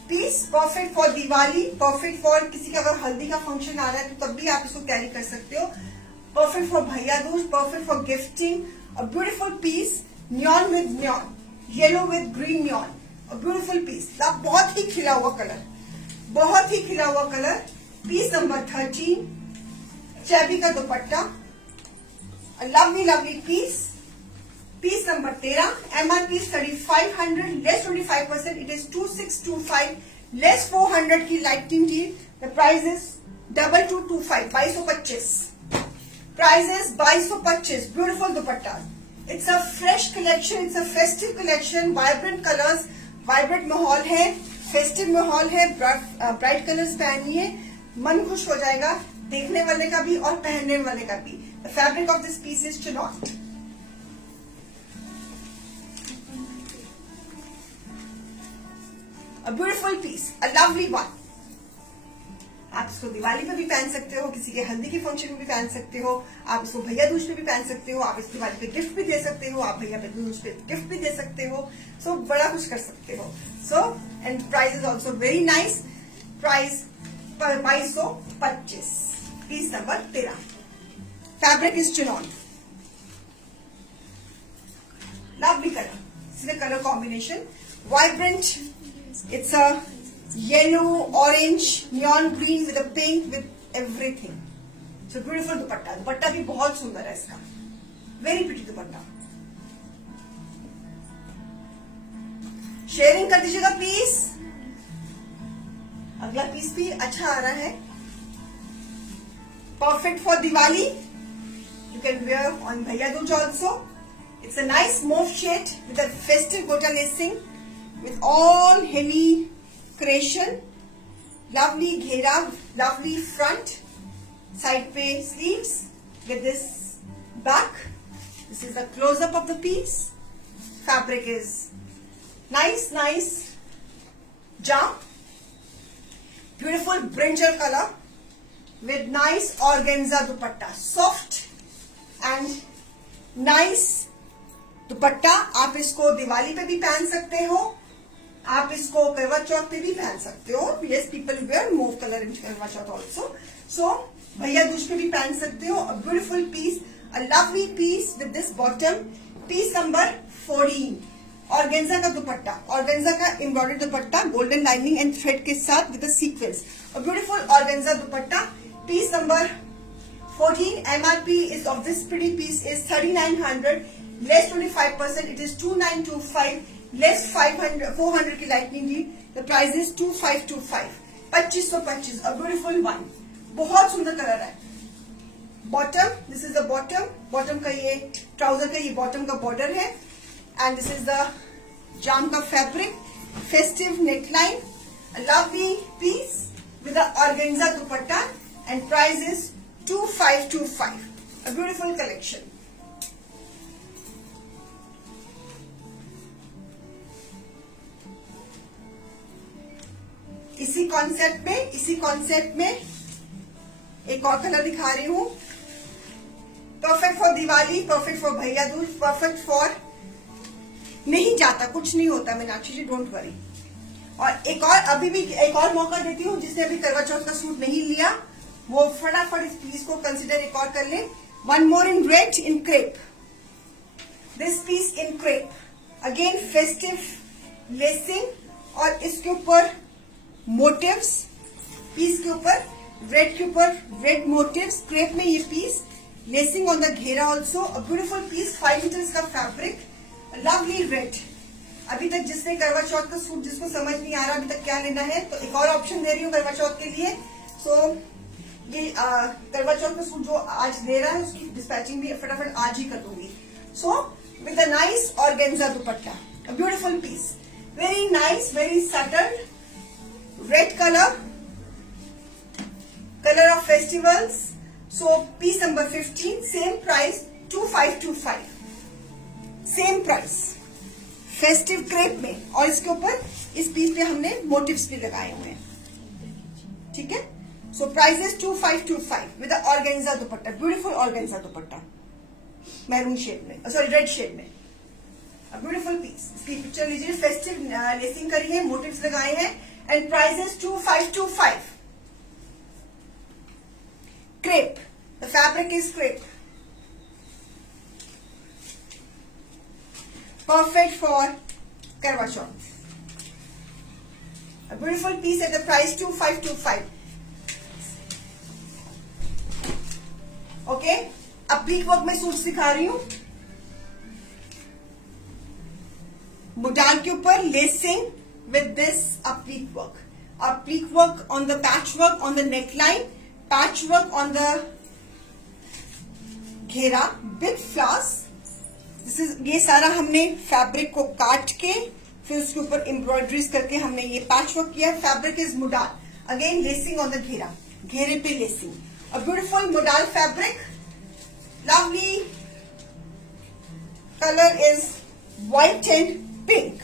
piece. Perfect for Diwali. Perfect for किसी का अगर हल्दी का फंक्शन आ रहा है तो तब भी आप इसको कैरी कर सकते हो. Perfect for भैया Dooj. Perfect for gifting. A beautiful piece. Neon with neon. Yellow with green neon. A beautiful piece. बहुत ही खिला हुआ कलर. Piece number 13. चैबी का दुपट्टा. A lovely piece. Piece number 13. MRP is 3500, less 25%. It is 2625, less 400 की lightning deal. The price is 2225, 2225. Price is 2225. Beautiful dupatta. It's a fresh collection. It's a festive collection. Vibrant colors. Vibrant माहौल है. Festive माहौल है. Bright colors पहनिए, मन खुश हो जाएगा. देखने वाले का भी और पहनने वाले का भी. The fabric of this piece is chinon. A beautiful piece, a lovely one. आप इसको दिवाली पे भी पहन सकते हो, किसी के हल्दी के फंक्शन में भी पहन सकते हो, आप इसको भैया दूज पे भी पहन सकते हो, आप इसको दिवाली पे गिफ्ट भी दे सकते हो, आप भैया दूज पे गिफ्ट भी दे सकते हो. सो बड़ा कुछ कर सकते हो. So and price is also very nice. Price 2225. Piece number 13. Fabric is chinon. Lovely color. This is the color combination. Vibrant. It's a yellow, orange, neon green with a pink with everything. So beautiful दुपट्टा. दुपट्टा भी बहुत सुंदर है इसका. Very pretty दुपट्टा. Sharing कर दीजिएगा please. अगला piece भी अच्छा आ रहा है. Perfect for Diwali. You can wear on Bhaiya Dooj also. It's a nice mauve shade with a festive gota lacing with all heavy creation. Lovely ghera, lovely front, side pay sleeves with this back. This is a close up of the piece. Fabric is nice jam. Beautiful brinjal color with nice organza dupatta. Soft and nice दुपट्टा. आप इसको दिवाली पे भी पहन सकते हो, आप इसको करवा चौथ पे भी पहन सकते हो. Yes, people wear mauve colour in Karva Chauth also. सो भैया दूज पे भी पहन सकते हो. A beautiful piece, a lovely piece with this bottom. Piece number 14. Organza का दुपट्टा, ऑर्गेन्जा का embroidered dupatta golden lining and thread के साथ with sequins. A beautiful organza dupatta. Piece number 14. MRP is of this pretty piece is 3900. Less 25%, it is 2925. Less 400 की lightning D. The price is 2525. 2525. A beautiful one. बहुत सुंदर colour है. Bottom, this is the bottom. Bottom का ये trouser का ये bottom का border है. And this is the jam का fabric. Festive neckline. A lovely piece with the organza dupatta. And price is 2525. A beautiful collection. इसी concept में एक और कलर दिखा रही हूं. Perfect for Diwali, perfect for Bhaiya Dooj, perfect for नहीं जाता, कुछ नहीं होता मीनाक्षी जी, डोंट वरी. और अभी भी एक और मौका देती हूँ. जिसने अभी करवा चौथ का सूट नहीं लिया वो फटाफट इस पीस को कंसिडर एक और कर ले. One more in red in crepe. This piece in crepe. Again festive lacing और इसके ऊपर मोटिव्स. पीस के ऊपर रेड मोटिव्स. क्रेप में ये पीस. लेसिंग ऑन द घेरा also. A beautiful piece. 5 metres का फैब्रिक. Lovely red. अभी तक जिसने करवा चौथ का सूट जिसको समझ नहीं आ रहा अभी तक क्या लेना है, तो एक और ऑप्शन दे रही हूँ करवा चौथ के लिए. सो ये करवा चौथ का सूट जो आज दे रहा है उसकी डिस्पैचिंग भी फटाफट आज ही कर दूंगी. So with a nice organza dupatta. A beautiful piece. Very nice, very subtle red color of festivals. So piece number 15. Same price 2525. Same price. Festive crepe में. और इसके ऊपर इस पीस पे हमने मोटिव्स भी लगाए हुए हैं. ठीक है. So price is 2525 with organza dupatta. Beautiful organza dupatta maroon shade में, सॉरी रेड शेड में. Beautiful piece. इसकी पिक्चर लीजिए. फेस्टिव लेसिंग करी है, मोटिव्स लगाए हैं. And price is 2525. Crepe. The fabric is crepe. Perfect for Karwa Chauth. A beautiful piece at the price 2525. Okay. अब bleak work में सूट सिखा रही हूं. मुडाल के ऊपर lacing with this applique work on the patchwork on the neckline, patchwork on the घेरा with flowers. This is ये सारा हमने फैब्रिक को काट के फिर उसके ऊपर एम्ब्रॉयडरीज करके हमने ये पैचवर्क किया. Fabric is मुडाल. Again lacing on the घेरा, घेरे पे lacing. A beautiful मुडाल fabric. Lovely colour is white and pink.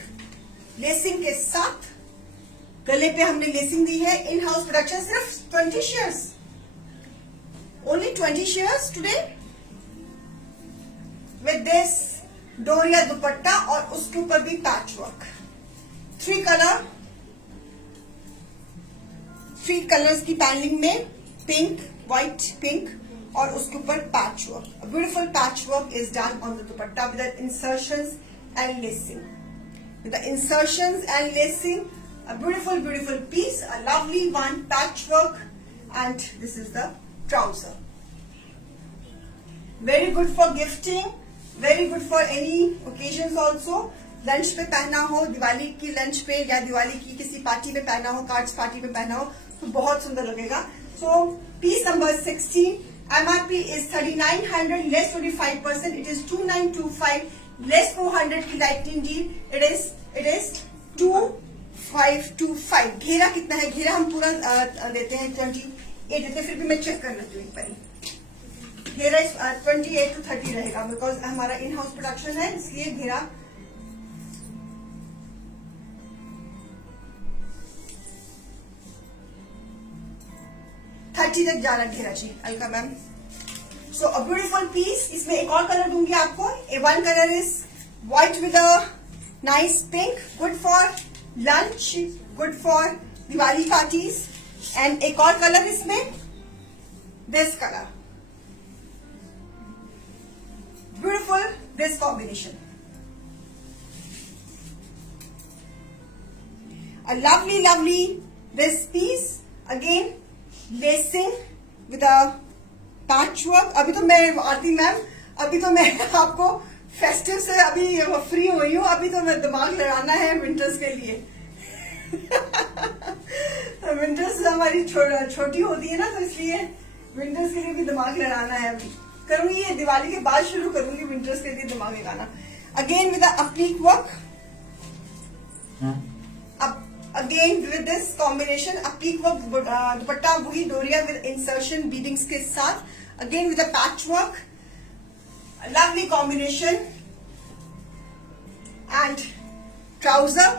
Lacing के साथ गले पे हमने लेसिंग दी है। इन हाउस प्रोडक्शन सिर्फ 20 shares, only 20 shares today with this doria dupatta और उसके ऊपर भी पैच वर्क। 3 कलर्स की पैनलिंग में, पिंक, व्हाइट, पिंक और उसके ऊपर patch work. Beautiful patch work is done on the dupatta with the insertions and lacing. With the insertions and lacing, a beautiful piece, a lovely one, patchwork, and this is the trouser. Very good for gifting, very good for any occasions also. Lunch पे पहना हो, दिवाली की lunch पे या दिवाली की किसी party में पहना हो, कार्ड्स पार्टी में पहना हो तो बहुत सुंदर लगेगा। So piece number 16, MRP is 3900, less 25%. It is 2925. Less 400 की लाइटनिंग डील। It is 2525। घेरा कितना है? घेरा हम पूरा देते हैं 28 देते हैं, फिर भी मैं चेक कर लेती हूँ एक बार। घेरा 28 to 30 रहेगा बिकॉज हमारा इन हाउस प्रोडक्शन है, इसलिए घेरा थर्टी तक जा रहा है घेरा जी। Alka ma'am, so a beautiful piece. इसमें एक और कलर दूंगी आपको। A one colour is white with a nice pink, good for lunch, good for Diwali parties. And एक और कलर इसमें this colour, beautiful this combination. A lovely this piece, again lacing with a patchwork. अभी तो मैं आरती ma'am, अभी तो मैं आपको फेस्टिव से अभी फ्री हुई हूँ, अभी तो मैं दिमाग लड़ाना है विंटर्स के लिए। विंटर्स हमारी छोटी होती है ना, तो इसलिए विंटर्स के लिए भी दिमाग लड़ाना है। अभी करूंगी, ये दिवाली के बाद शुरू करूंगी विंटर्स के लिए दिमाग लगाना। Again with applique work, again with this combination, applique work dupatta वही डोरिया विद इंसर्शन बीडिंग्स के साथ, again with a patch work, lovely combination and trouser.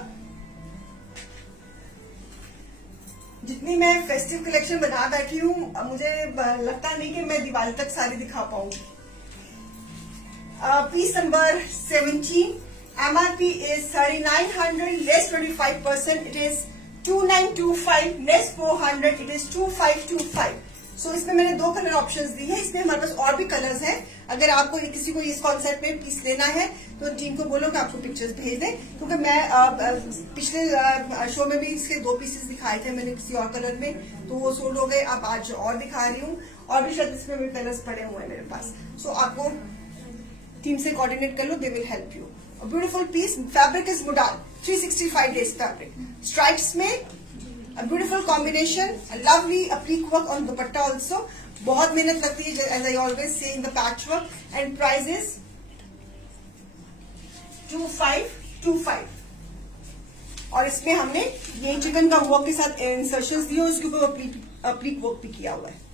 जितनी मैं फेस्टिव कलेक्शन बना बैठी हूँ, मुझे लगता नहीं कि मैं दिवाली तक सारी दिखा पाऊंगी। Piece number 17, MRP is 3900, less 25%. It is 2925, less 400. It is 2525. So इसमें मैंने 2 कलर ऑप्शंस दी है। इसमें हमारे पास और भी कलर्स हैं। अगर आपको किसी को इस कॉन्सेप्ट में पीस लेना है तो टीम को बोलो कि आपको पिक्चर्स भेज दें, क्योंकि मैं पिछले शो में भी इसके 2 पीसेस दिखाए थे मैंने किसी और कलर में, तो वो सोल्ड हो गए। अब आज और दिखा रही हूँ, और भी शायद इसमें भी कलर्स पड़े हुए हैं मेरे पास। सो आपको टीम से कोऑर्डिनेट कर लो, they will help you. A beautiful piece. Fabric is Modal, 365 days fabric. Stripes में a beautiful combination, a lovely applique work on dupatta also. बहुत मेहनत लगती है, as I always say in the patchwork. And price is 2525. और इसमें हमने ये chicken का वर्क के साथ इंसर्शंस दिए, उसके ऊपर applique वर्क भी किया हुआ है।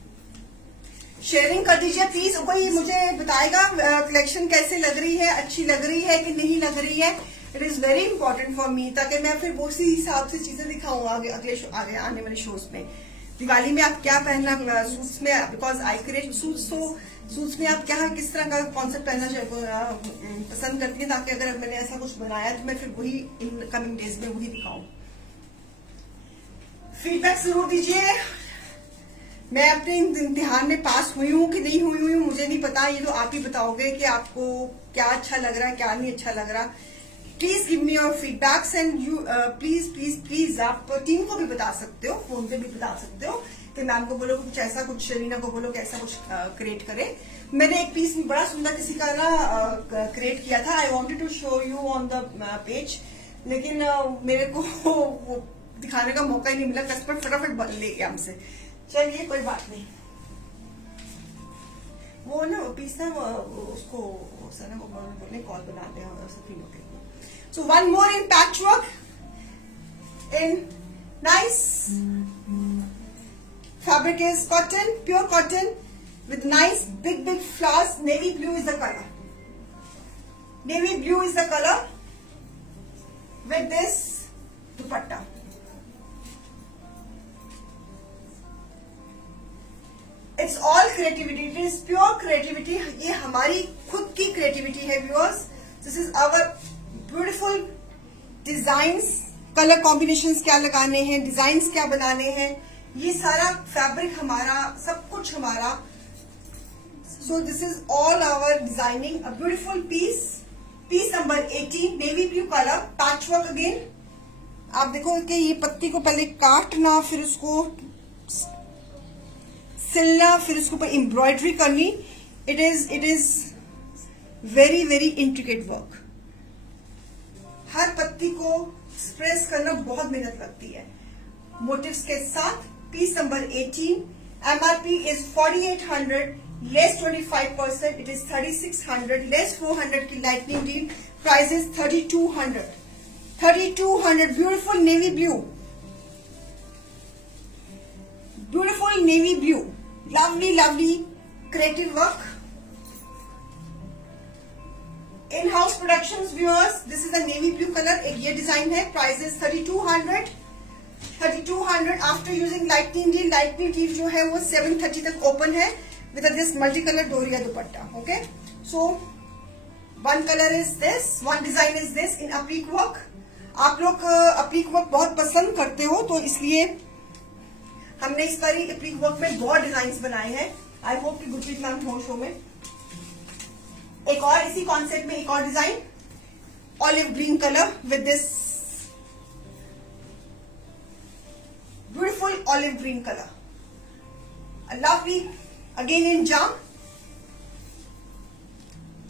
शेयरिंग कर दीजिए प्लीज, कोई मुझे बताएगा कलेक्शन कैसे लग रही है, अच्छी लग रही है कि नहीं लग रही है। It is very important for me, ताकि मैं फिर उसी हिसाब से चीजें दिखाऊंगा आगे आने वाले शोज में। दिवाली में आप क्या पहनना सूट्स में, बिकॉज आई क्रिएट सूट्स, तो सूट्स में आप क्या किस तरह का कॉन्सेप्ट पहनना पसंद करती हैं, ताकि अगर मैंने ऐसा कुछ बनाया तो मैं फिर वही इन कमिंग डेज में वही दिखाऊं। फीडबैक जरूर दीजिए। मैं अपने इम्तिहान में पास हुई हूँ कि नहीं हुई हूँ मुझे नहीं पता, ये तो आप ही बताओगे कि आपको क्या अच्छा लग रहा है, क्या नहीं अच्छा लग रहा। Please give me your feedbacks and you please आप टीम को भी बता सकते हो, फोन पे भी बता सकते हो कि मैम को बोलो कुछ ऐसा, कुछ रीना को बोलो कि ऐसा कुछ क्रिएट करे। मैंने एक पीस बड़ा सुंदर किसी का ना क्रिएट किया था, I wanted to show you on the page, लेकिन मेरे को वो दिखाने का मौका ही नहीं मिला। कस्टमर फटाफट ले गया हमसे। चलिए कोई बात नहीं, वो ना पीस ना उसको सना को बोलने कॉल बनाते हैं सभी लोग। So one more in patchwork in nice fabric is cotton, pure cotton with nice big flowers. Navy blue is the colour, navy blue is the colour with this dupatta. It's all creativity, it is pure creativity. ये हमारी खुद की creativity है viewers. This is our beautiful designs, colour combinations क्या लगाने हैं, designs क्या बनाने हैं, ये सारा फैब्रिक हमारा, सब कुछ हमारा। So this is all our designing, a beautiful piece number 18, navy blue colour, patchwork again. आप देखो कि ये पत्ती को पहले काटना, फिर उसको सिलना, फिर उसके ऊपर एम्ब्रॉयडरी करनी। It is very very intricate work. हर पत्ती को एक्सप्रेस करना बहुत मेहनत लगती है मोटिव्स के साथ। पीस नंबर 18, एमआरपी इज 4800, लेस 25%, इट इज 3600, लेस 400 की lightning deal, price is 3200। 3200, beautiful navy blue, beautiful navy blue, lovely creative work, in house productions viewers। this is a navy blue color, एक ये डिजाइन है, price is 3200। 3200 after using lightning deal जो है वो 730 तक open है with this multi colour doriya dupatta. Okay, so one colour is this, one design is this in applique work. आप लोग अप्लीक वर्क बहुत पसंद करते हो, तो इसलिए हमने इस बारी अप्लीक वर्क में बहुत डिजाइन बनाए हैं। आई होप कि गुरप्रीत मैम हो शो में। एक और इसी कॉन्सेप्ट में एक और design, olive green colour with this beautiful olive green colour, lovely again in jam,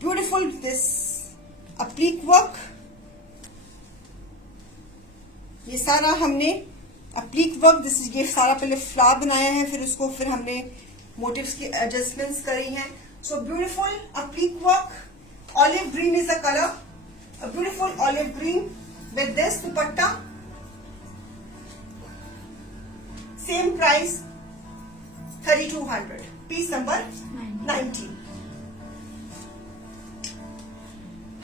beautiful this applique work. ये सारा हमने अप्लीक वर्क, ये सारा पहले फ्लावर बनाया है, फिर हमने मोटिव्स की एडजस्टमेंट्स करी हैं। So beautiful applique work, olive green is a colour, a beautiful olive green with this dupatta, same price 3200, piece number 19।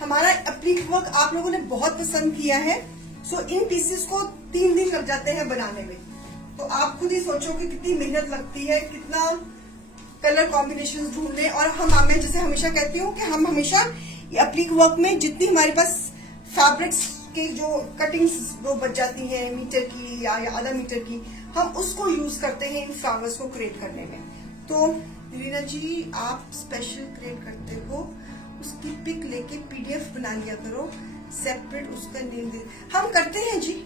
हमारा अप्लीक वर्क आप लोगों ने बहुत पसंद किया है। सो इन पीसेस को 3 दिन लग जाते हैं बनाने में, तो आप खुद ही सोचो कि कितनी मेहनत लगती है, कितना कलर कॉम्बिनेशन ढूंढने। और मैं जैसे हमेशा कहती हूँ कि हम हमेशा ये अप्लीक वर्क में जितनी हमारे पास फैब्रिक्स की जो कटिंग्स जो बच जाती हैं मीटर की या आधा मीटर की, हम उसको यूज करते हैं इन फ्लावर्स को क्रिएट करने में। तो रीना जी, आप स्पेशल क्रिएट करते हो, उसकी पिक लेके पीडीएफ बना लिया करो, सेपरेट उसका नेम दे। हम करते हैं जी,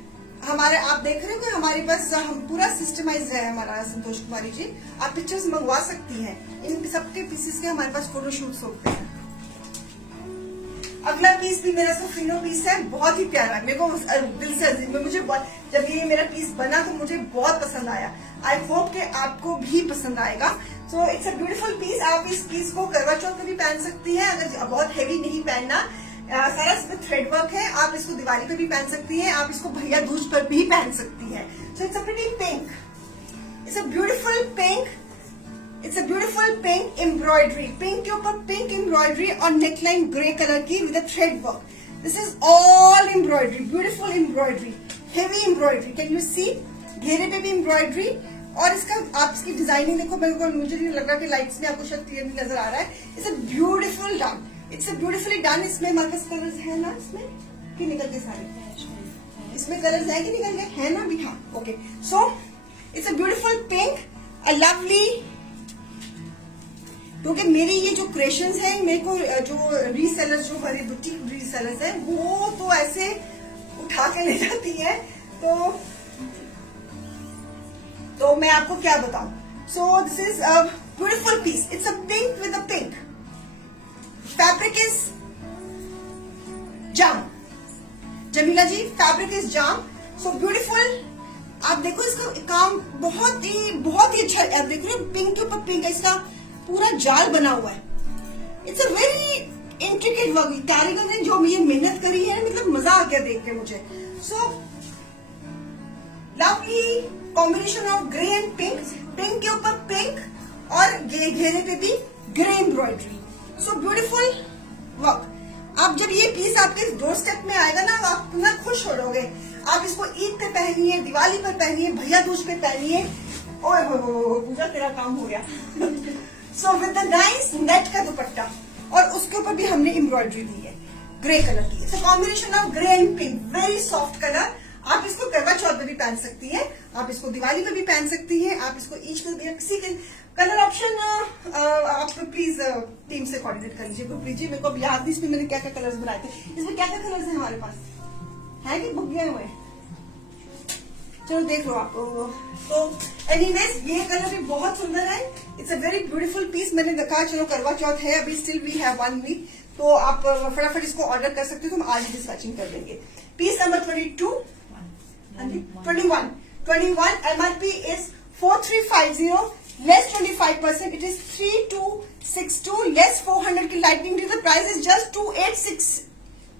हमारे आप देख रहे हो कि हमारे पास हम पूरा सिस्टमाइज है हमारा। संतोष कुमारी जी, आप पिक्चर्स मंगवा सकती हैं, इन सबके पीसेस के हमारे पास फोटोशूट्स होते हैं। अगला पीस भी मेरा सफीनो पीस है, बहुत ही प्यारा, मेरे को दिल से अजीब में, मुझे जब ये मेरा पीस बना तो मुझे बहुत पसंद आया। आई होप कि आपको भी पसंद आएगा। So it's a beautiful piece. आप इस पीस को करवा चौथ पे भी पहन सकती हैं, अगर बहुत हैवी नहीं पहनना। सारा इसमें थ्रेड वर्क है, आप इसको दिवाली पे भी पहन सकती हैं, आप इसको भैया दूज पर भी पहन सकती हैं। So it's a pretty pink, it's a beautiful pink, it's a beautiful pink embroidery, pink के ऊपर पिंक एम्ब्रॉयडरी और नेकलाइन ग्रे कलर की with a thread work. This is all embroidery, beautiful embroidery, heavy embroidery, can you see, घेरे पे भी embroidery. और इसका आप इसकी डिजाइनिंग देखो, मुझे नहीं लग रहा कि लाइट्स में आपको शायद क्लियर नजर आ रहा है। It's a beautiful done, it's a beautifully done. इसमें हमारे पास कलर्स है ना, इसमें कि निकल गए सारे, इसमें कलर्स है कि निकल गए, है ना भी? हाँ, okay. So it's a beautiful pink, a lovely, क्योंकि मेरी ये जो क्रिएशंस है, मेरे को जो रीसेलर्स, जो हमारे बुटीक रीसेलर्स हैं, वो तो ऐसे उठा के ले जाती है, तो मैं आपको क्या बताऊं। So this is a beautiful piece, it's a pink with a pink, fabric is jam, Jamila ji, fabric is jam. So beautiful, आप देखो इसका काम बहुत ही अच्छा है। आप देख रहे हो पिंक के ऊपर पिंक, इसका पूरा जाल बना हुआ है। It's a very intricate work, कारीगर ने जो ये मेहनत करी है, मतलब मजा आ गया देख के मुझे। So lovely combination of grey and pink, pink के ऊपर पिंक और घेरे पे भी grey embroidery. So beautiful work. आप जब ये पीस आपके डोर स्टेप में आएगा ना, आप इतना खुश हो जाओगे। आप इसको ईद पे पहनिए, दिवाली पर पहनिए, भैया दूज पे पहनिए, ओए हो पूजा तेरा काम हो गया। So with the nice net का दुपट्टा और उसके ऊपर भी हमने एम्ब्रॉयडरी दी है, ग्रे कलर की। It's a combination of grey and pink, very soft colour. आप इसको करवा चौथ पे भी पहन सकती है, आप इसको दिवाली पे भी पहन सकती है, आप इसको ईद पे भी, किसी के कलर ऑप्शन आप प्लीज टीम से कोऑर्डिनेट कर लीजिए, ग्रुप लीजिए। मेरे को अब याद नहीं इसमें मैंने क्या क्या कलर्स बनाए थे। इसमें क्या क्या कलर्स हैं हमारे पास, है कि भूल गए हुए? चलो देख लो आप। तो एनीवेज ये कलर भी बहुत सुंदर है, it's a very beautiful piece. मैंने देखा चलो करवा चौथ है अभी, स्टिल वी हैव 1 वीक, तो आप फटाफट इसको ऑर्डर कर सकते हो, तो हम आज डिस्पैचिंग कर देंगे। Piece number 22 21 MRP is 4350, less 25%, it is 3262, less 400 की lightning D, the price is just 2862।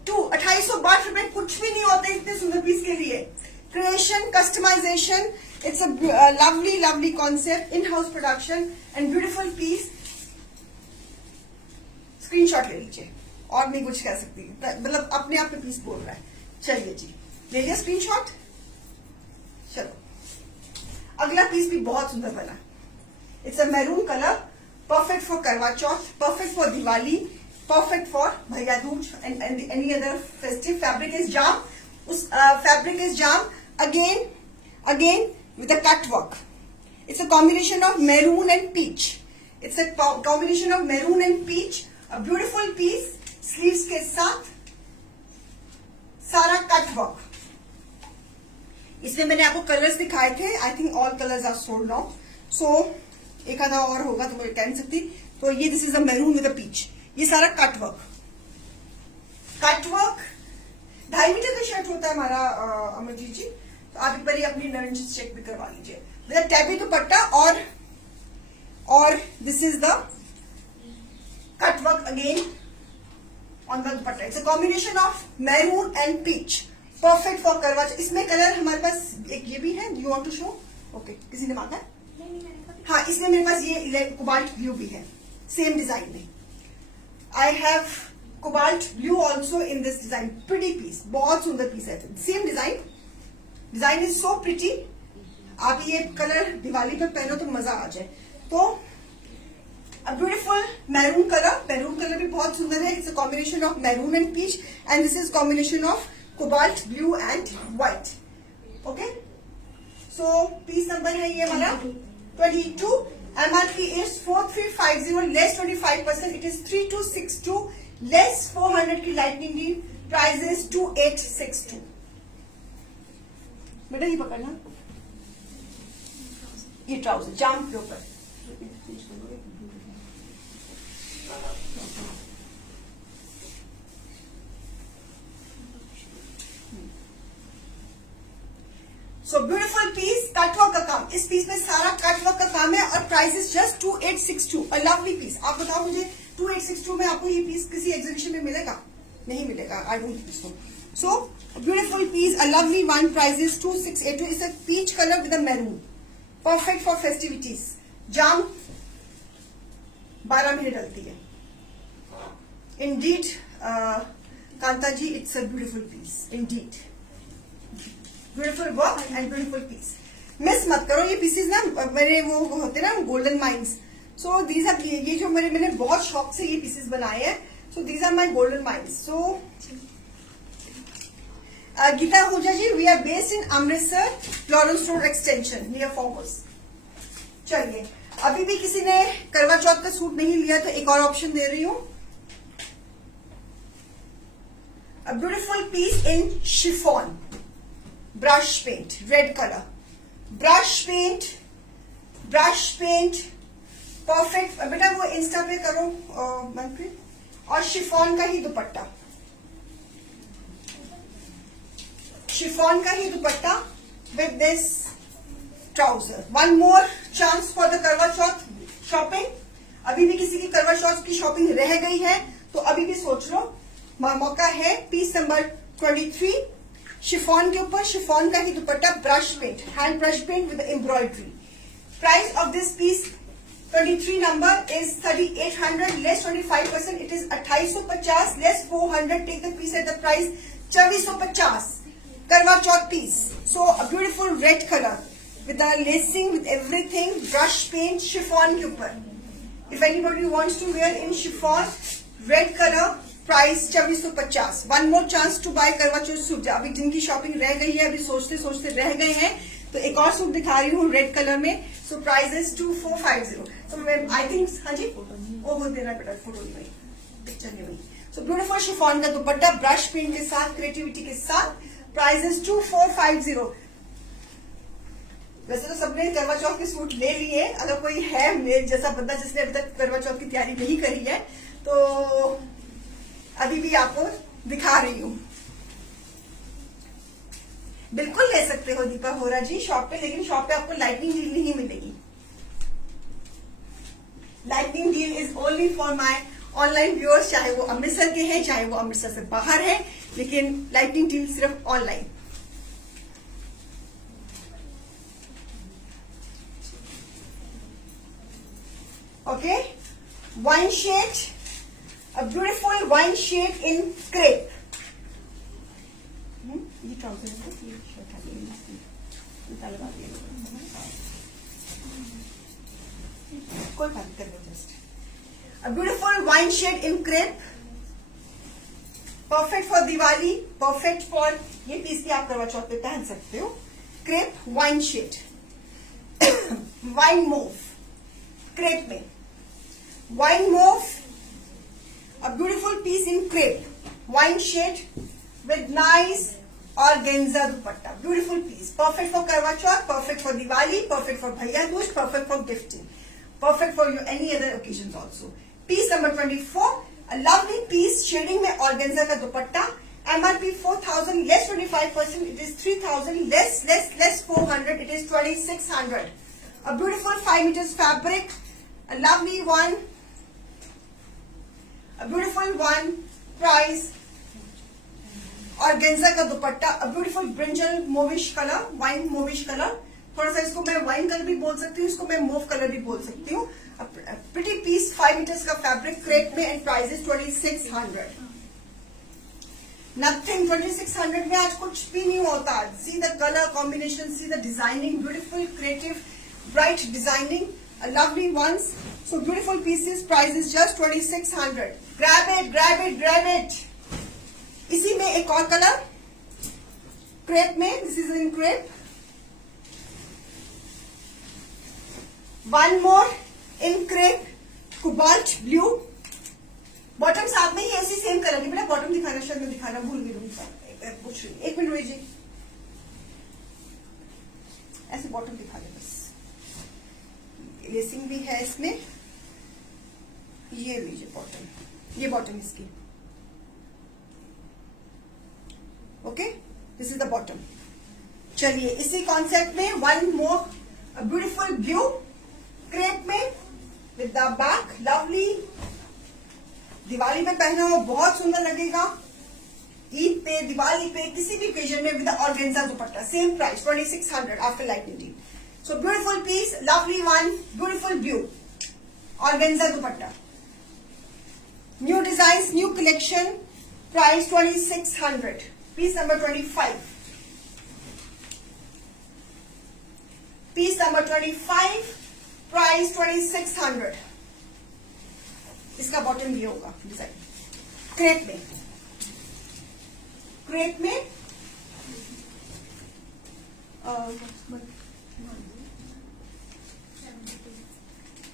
2862 कुछ भी नहीं होते इतने सुंदर पीस के लिए। Creation, customization, it's a lovely concept, in house production and beautiful piece. Screenshot ले लीजिए, और नहीं कुछ कह सकती, मतलब अपने आप में पीस बोल रहा है। चलिए जी, ले लिया स्क्रीनशॉट। चलो अगला पीस भी बहुत सुंदर बना। It's a maroon colour, perfect for Karva Chauth, perfect for Diwali, perfect for Bhaiya Dooj and any other festive. Fabric is jam, उस fabric is jam again with a cut work. It's a combination of maroon and peach, it's a combination of maroon and peach, a beautiful piece. Sleeves के साथ सारा cut work. इसमें मैंने आपको colours दिखाए थे, I think all colours are sold now, so एक आधा और होगा तो मैं कह नहीं सकती। तो ये this is a maroon with a peach, ये सारा कट वर्क 2.5 मीटर का शर्ट होता है हमारा अमरजीत जी। तो आप एक बार अपनी डायमेंशंस चेक भी करवा लीजिए। विद टैबी दुपट्टा और this is the cut work again on the dupatta. It's a combination of maroon and peach, perfect for Karva Chauth. इसमें कलर हमारे पास एक ये भी है, you want to show? Okay, किसी ने मांगा है? हाँ, इसमें मेरे पास ये कोबाल्ट ब्लू भी है, सेम डिजाइन में। I have cobalt blue also in this design. Pretty piece, बहुत सुंदर पीस है, same design is so pretty. आप ये कलर दिवाली पे पहनो तो मजा आ जाए। तो a beautiful maroon color भी बहुत सुंदर है। It's a combination of maroon and peach and this is combination of cobalt blue and white. Okay, so piece number है ये वाला 22। MRP is 4350, less 25%, it is 3262, less 400 की लाइटनिंग डी, प्राइस इज 2862। बेटा ये पकड़ना, ये ट्राउजर जाम के ऊपर। सो ब्यूटीफुल पीस, कटवर्क का काम। इस पीस में सारा कटवर्क का काम है और price is just 2862। A lovely piece. आप बताओ मुझे 2862 में आपको ये पीस किसी एग्जीबिशन में मिलेगा? नहीं मिलेगा। I don't think so. So beautiful piece, a lovely one, price is 2682। It's a peach colour with a maroon, perfect for festivities. Jam 12 महीने डलती है। Indeed Kanta ji, it's a beautiful piece indeed. Beautiful work and beautiful piece. Miss मत करो, ये pieces ना मेरे वो होते ना golden mines. So these are, ये जो मैंने बहुत शौक से ये पीसेस बनाए हैं। So these are my golden mines. So Geeta Ahuja ji, we are based in Amritsar, Florence road extension near formers. चलिए, अभी भी किसी ने करवा चौथ का सूट नहीं लिया तो एक और ऑप्शन दे रही हूं। A beautiful piece in chiffon, brush paint, red color, brush paint, perfect। बेटा वो इंस्टा पे करो मनप्रीत। और शिफॉन का ही दुपट्टा, शिफॉन का ही dupatta with this trouser. One more chance for the Karva Chauth shopping. अभी भी किसी की करवा चौथ की शॉपिंग रह गई है तो अभी भी सोच लो, मौका है। पीस नंबर 23, शिफॉन के ऊपर शिफॉन का ही dupatta, brush paint, hand brush paint with embroidery. Price of this piece 23 number is 3800, less 25%, it is 2850, less 400, take the piece at the price 2450। Karva Chauth piece. So a beautiful red colour, with the lacing, with everything, brush paint, chiffon के ऊपर. If anybody wants to wear in chiffon, red color, price 2450. One more chance to buy करवा चौथ suit. अभी जिनकी shopping रह गई है, अभी सोचते सोचते रह गए हैं, तो एक और सूट दिखा रही हूँ रेड कलर में. सो price is 2450. So I think हाँ जी वो हो देना बेटा, फोटो नहीं भाई, पिक्चर नहीं भाई. सो ब्यूटीफुल शिफॉन का दुपट्टा ब्रश प्रिंट के साथ, क्रिएटिविटी के साथ. Price is 2450. वैसे तो सबने करवा चौथ के सूट ले लिए. अगर कोई है मेरे जैसा बंदा जिसने अभी तक करवा चौथ की तैयारी नहीं करी है, तो अभी भी आपको दिखा रही हूँ. बिल्कुल ले सकते हो दीपा होरा जी शॉप पे, लेकिन शॉप पे आपको लाइटनिंग डील नहीं मिलेगी. Lightning deal is only for my online viewers, चाहे वो अमृतसर के हैं चाहे वो अमृतसर से बाहर है, लेकिन लाइटनिंग डील सिर्फ online. Okay, wine shade, a beautiful wine shade in crepe. ये ट्राउजर है, ये शर्ट है, लगा दिया. कोई बात कर लो. Just a beautiful wine shade in crepe, perfect for Diwali, perfect for ये पीस भी आप करवा चौथ पे पहन सकते हो. Crepe wine shade, wine mauve crepe में, wine mauve, a beautiful piece in crepe, wine shade with nice organza dupatta. Beautiful piece. Perfect for Karwa Chauth, perfect for Diwali, perfect for Bhaiya Dooj, perfect for gifting, perfect for your any other occasions also. Piece number 24, a lovely piece shading में organza का दुपट्टा. MRP 4000 less 25%, it is 3000 less 400, it is 2600. A beautiful 5 meters fabric, a lovely one, a beautiful one. Price organza का dupatta, a beautiful brinjal mauvish colour, wine mauvish colour. थोड़ा सा इसको मैं wine colour भी बोल सकती हूँ, इसको मैं मोव कलर भी बोल सकती हूँ. प्रिटी पीस 5 मीटर्स का फैब्रिक क्रेप में, एंड प्राइस इज 2600. नथिंग 2600 में आज कुछ भी नहीं होता. See the colour combination, see the designing, beautiful creative bright designing, lovely ones. So beautiful pieces, price is just 2600. Grab it, grab it, grab it. इसी में एक और कलर क्रेप में, this is in crepe. One more in crepe, cobalt blue. Bottom साथ में ही ऐसी same colour की. बेटा बॉटम दिखाना, शायद मैं दिखाना भूल गई हूँ. पूछ रही, एक मिनट रुई जी, ऐसे बॉटम दिखा दे बस. लेसिंग भी है इसमें. ये लीजिए बॉटम, ये बॉटम इसकी. Okay, this is the bottom. चलिए इसी कॉन्सेप्ट में one more beautiful blue crepe में with the back, lovely. Diwali में पहना हो बहुत सुंदर लगेगा. ईद पे, दिवाली पे, किसी भी ओकेजन में with the organza dupatta. Same price 2600 after lightning deal. So beautiful piece, lovely one, beautiful blue organza dupatta. New design, new collection. Price 2600. Piece number 25. Piece number 25. Price 2600. इसका बॉटम ये होगा डिजाइन. क्रेप में, क्रेप में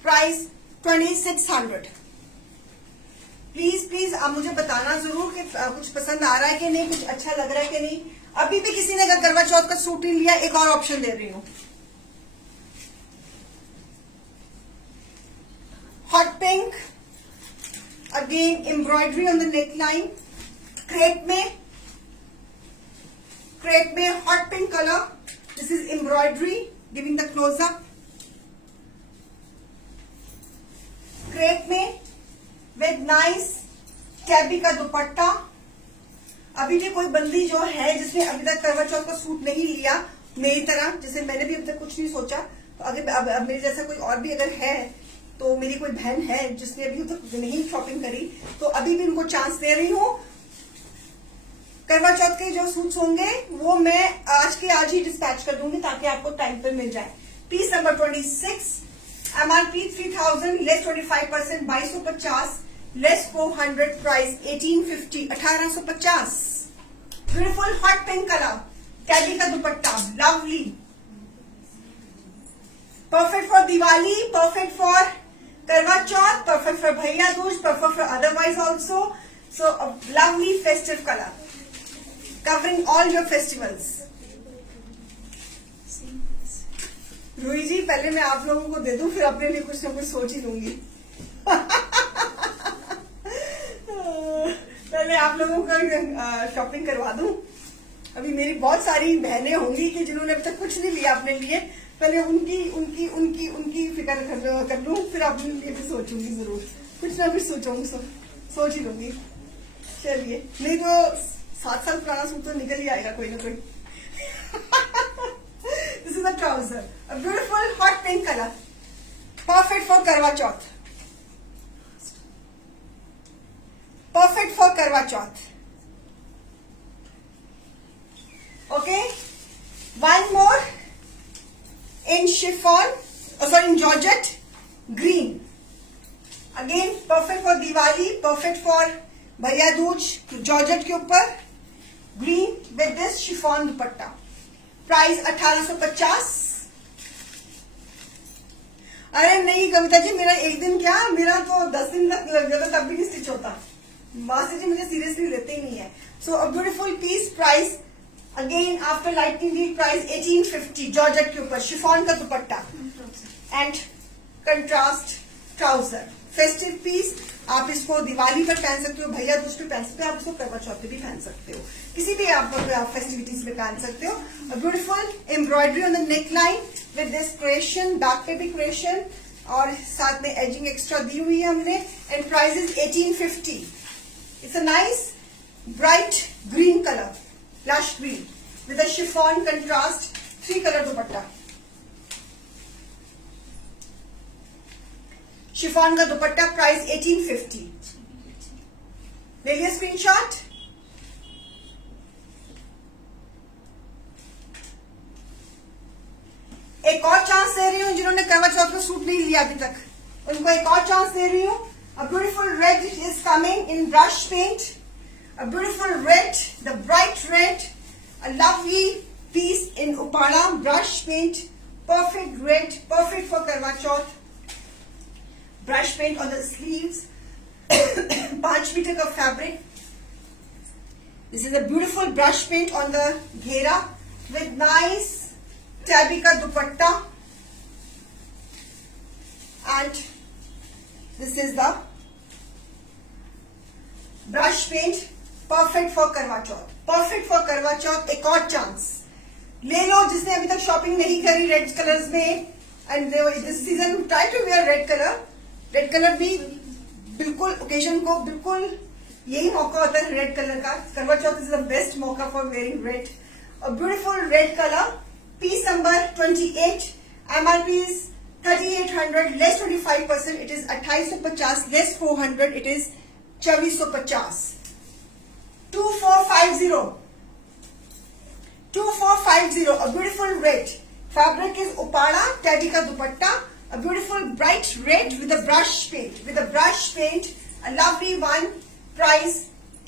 price 2600. Please please आप मुझे बताना जरूर कि कुछ पसंद आ रहा है कि नहीं, कुछ अच्छा लग रहा है कि नहीं. अभी भी किसी ने अगर करवा चौथ का सूट नहीं लिया, एक और ऑप्शन दे रही हूँ. Hot pink, again embroidery on the neckline. Crepe में hot pink colour. This is embroidery giving the closeup. Crepe में विद नाइस कैबी का दुपट्टा. अभी भी कोई बंदी जो है जिसने अभी तक करवा चौथ का सूट नहीं लिया, मेरी तरह, जैसे मैंने भी अभी तक कुछ नहीं सोचा, तो अगर अब मेरे जैसा कोई और भी अगर है, तो मेरी कोई बहन है जिसने अभी तक नहीं शॉपिंग करी, तो अभी भी उनको चांस दे रही हूँ. करवा चौथ के जो सूट्स होंगे वो मैं आज के आज ही डिस्पैच कर दूंगी ताकि आपको टाइम पर मिल जाए। Piece number 26, MRP 3000 less 25%, 2250 less 400, price 1850, 1850। Beautiful hot pink colour, कैडी का dupatta, lovely, perfect for Diwali, perfect for Karva Chauth, perfect for Bhaiya Dooj, perfect for otherwise also. So a lovely festive color, covering all your festivals. Ruhi जी पहले मैं आप लोगों को दे दूं, फिर अपने लिए कुछ ना कुछ सोच ही लूंगी। पहले आप लोगों का शॉपिंग करवा दूं। अभी मेरी बहुत सारी बहनें होंगी कि जिन्होंने अब तक कुछ नहीं लिया अपने लिए, पहले उनकी उनकी उनकी उनकी फिक्र कर लूं, फिर अपने लिए भी सोचूंगी, जरूर कुछ ना कुछ सोच ही लूंगी। चलिए, नहीं तो 7 साल पुराना सूट तो निकल ही आएगा कोई ना कोई। This is a trouser, a beautiful hot pink colour, perfect for Karva Chauth, perfect for Karva Chauth. Okay, one more in chiffon, in georgette green, again perfect for Diwali, perfect for Bhaiya Dooj, georgette के ऊपर green with this chiffon dupatta, price 1850। अरे नहीं कविता जी, मेरा एक दिन क्या, मेरा तो 10 दिन तक लग जाता तब भी नहीं स्टिच होता। मास्टर जी मुझे सीरियसली लेते ही नहीं है। So a beautiful piece, price again after lightning deal, price 1850, georgette के ऊपर शिफॉन का dupatta and contrast trouser. Festive piece, आप इसको दिवाली पर पहन सकते हो, भैया दूज पे पहन सकते हो, आप इसको करवा चौथ पे भी पहन सकते हो, किसी भी आप फेस्टिविटीज में पहन सकते हो। Beautiful embroidery on the neck line with this creation, back पे भी क्रिएशन और साथ में एजिंग एक्स्ट्रा दी हुई है हमने, and price is 1850। It's a nice bright green colour, lush green with a chiffon contrast 3 color dupatta, chiffon का दुपट्टा, price 1850। ले लिया स्क्रीनशॉट। एक और चांस दे रही हूं जिन्होंने करवा चौथ में सूट नहीं लिया अभी तक, उनको एक और चांस दे रही हूं। A beautiful red is coming in brush paint, a beautiful red, the bright red, a lovely piece in Upala brush paint, perfect red, perfect for Karwa Chauth. Brush paint on the sleeves, 5 meter of fabric. This is a beautiful brush paint on the ghera with nice tabby ka dupatta, and this is the brush paint, perfect for Karva Chauth, perfect for Karva चौथ। एक और chance ले लो जिसने अभी तक shopping नहीं करी red colours में, and this season try to wear red colour. Red colour भी बिल्कुल ओकेजन को, बिल्कुल यही मौका होता है रेड कलर का। Karva Chauth is the best मौका for wearing red. A beautiful red colour, piece number 28, MRP is 3800 less 25%, it is 2850 less 400, it is 2450। 2450, 2450, a beautiful red, fabric is Upala, tabby ka dupatta, a beautiful bright red with a brush paint, a lovely one, price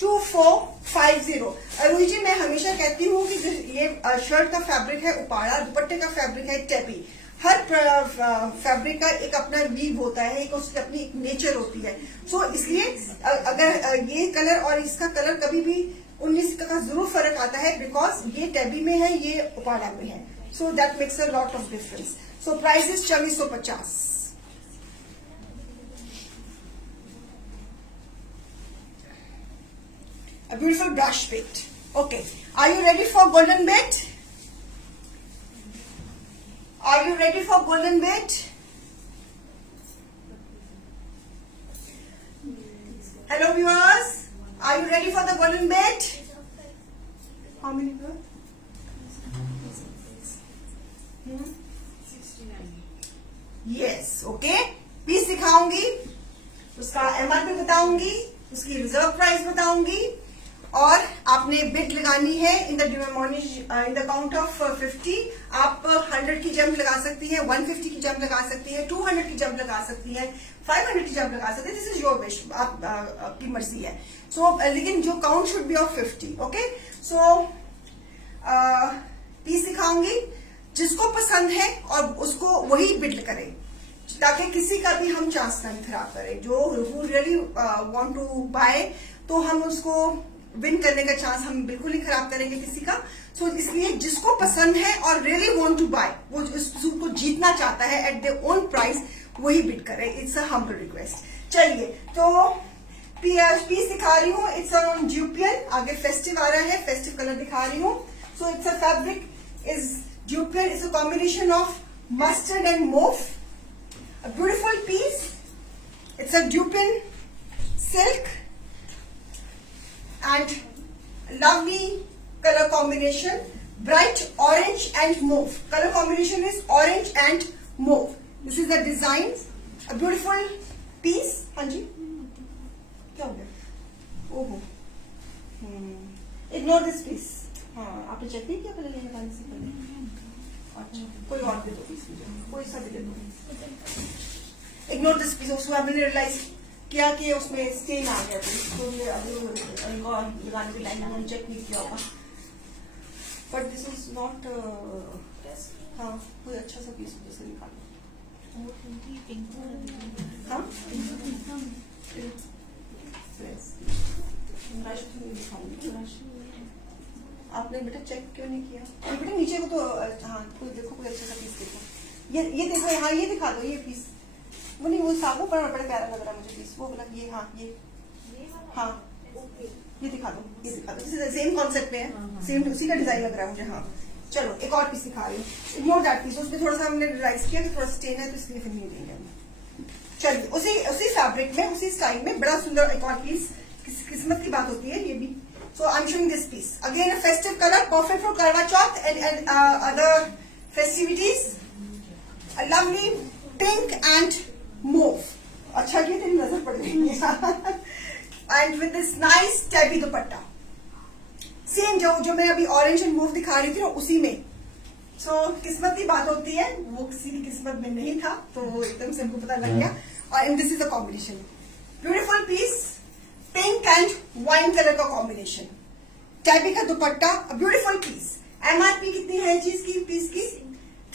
2450। Ruhi जी मैं हमेशा कहती हूँ कि ये shirt का fabric है उपाड़ा, दुपट्टे का फैब्रिक है टेपी। हर फैब्रिक का एक अपना वीव होता है, एक उसकी अपनी एक नेचर होती है। सो इसलिए अगर ये कलर और इसका कलर कभी भी 19 का जरूर फर्क आता है, बिकॉज ये टेबी में है, ये उपाड़ा में है, so that makes a lot of difference. So price is 2450। A beautiful brush paint. Okay, are you ready for golden bait? Are you ready for golden bait? Hello viewers, are you ready for the golden bait? How many viewers? 69। Yes, okay. Piece दिखाऊंगी, उसका MRP बताऊंगी, उसकी reserve price बताऊंगी, और आपने bid लगानी है in the count of 50। आप 100 की जंप लगा सकती हैं, 150 की जंप लगा सकती हैं, 200 की जंप लगा सकती हैं, 500 की जंप लगा सकती हैं। दिस इज योर विश, आपकी मर्जी है। सो लेकिन जो count should be of 50। Okay, so piece दिखाऊंगी, जिसको पसंद है और उसको वही बिड करें, ताकि किसी का भी हम चांस नहीं खराब करें। जो who really want to buy, तो हम उसको विन करने का चांस हम बिल्कुल ही खराब करेंगे किसी का। सो इसलिए जिसको पसंद है और रियली वांट टू बाय, वो इस सूट को जीतना चाहता है एट देयर ओन प्राइस, वही बिड करे। It's a humble request. चलिए, तो पीस दिखा रही हूँ। It's on dupion. आगे फेस्टिव आ रहा है, फेस्टिव कलर दिखा रही हूँ। So it's a fabric is dupion. It's a combination of mustard and mauve. A beautiful piece. It's a Dupion silk and lovely color combination. Bright orange and mauve. Color combination is orange and mauve. This is the design. A beautiful piece. हाँ जी, क्या हो गया? ओहो, Ignore this piece. हाँ, आपने check नहीं किया पहले लगाने से पहले? अच्छा, कोई और दे दो पीस मुझे, कोई सा भी दे दो। Ignore this piece. उसको मैंने रियलाइज किया कि उसमें स्टेन आ गया था, तो ये अभी लगाने के टाइम मैंने चेक नहीं किया होगा। But this is not. हाँ, कोई अच्छा सा पीस जैसे निकालो। हाँ, आपने बेटा चेक क्यों नहीं किया? बेटा नीचे को तो हाँ, कोई देखो, कोई अच्छा सा पीस देखो। ये देखो, हाँ ये दिखा दो, ये पीस। वो नहीं, वो सागो बड़ा प्यारा लग रहा है मुझे पीस। वो बोला ये, हाँ ये, हाँ ये दिखा दो, ये दिखा दो। सेम कॉन्सेप्ट में है, सेम उसी का डिजाइन लग रहा है मुझे। हाँ चलो, एक और पीस दिखा रही हूँ। Ignore that piece. उसमें थोड़ा सा हमने रियलाइज किया कि थोड़ा स्टेन है, तो इसलिए फिर नहीं देंगे हम। चलिए, उसी फैब्रिक में, उसी स्टाइल में बड़ा सुंदर एक और पीस। किस्मत की बात होती है ये भी। So I'm showing this piece again, a festive color, perfect for Karwa Chauth and other festivities. A lovely pink and mauve. अच्छा किया, तेरी नजर पड़ गई। And with this nice tabby dupatta, same जो मैं अभी ऑरेंज एंड मूव दिखा रही थी ना, उसी में। So किस्मत की बात होती है, वो किसी की किस्मत में नहीं था, तो वो एकदम से हमको पता लग गया। और this is a combination, beautiful piece, pink and wine colour का कॉम्बिनेशन, टैबी का दुपट्टा, ब्यूटीफुल पीस। एमआरपी कितनी है जी इसकी पीस की?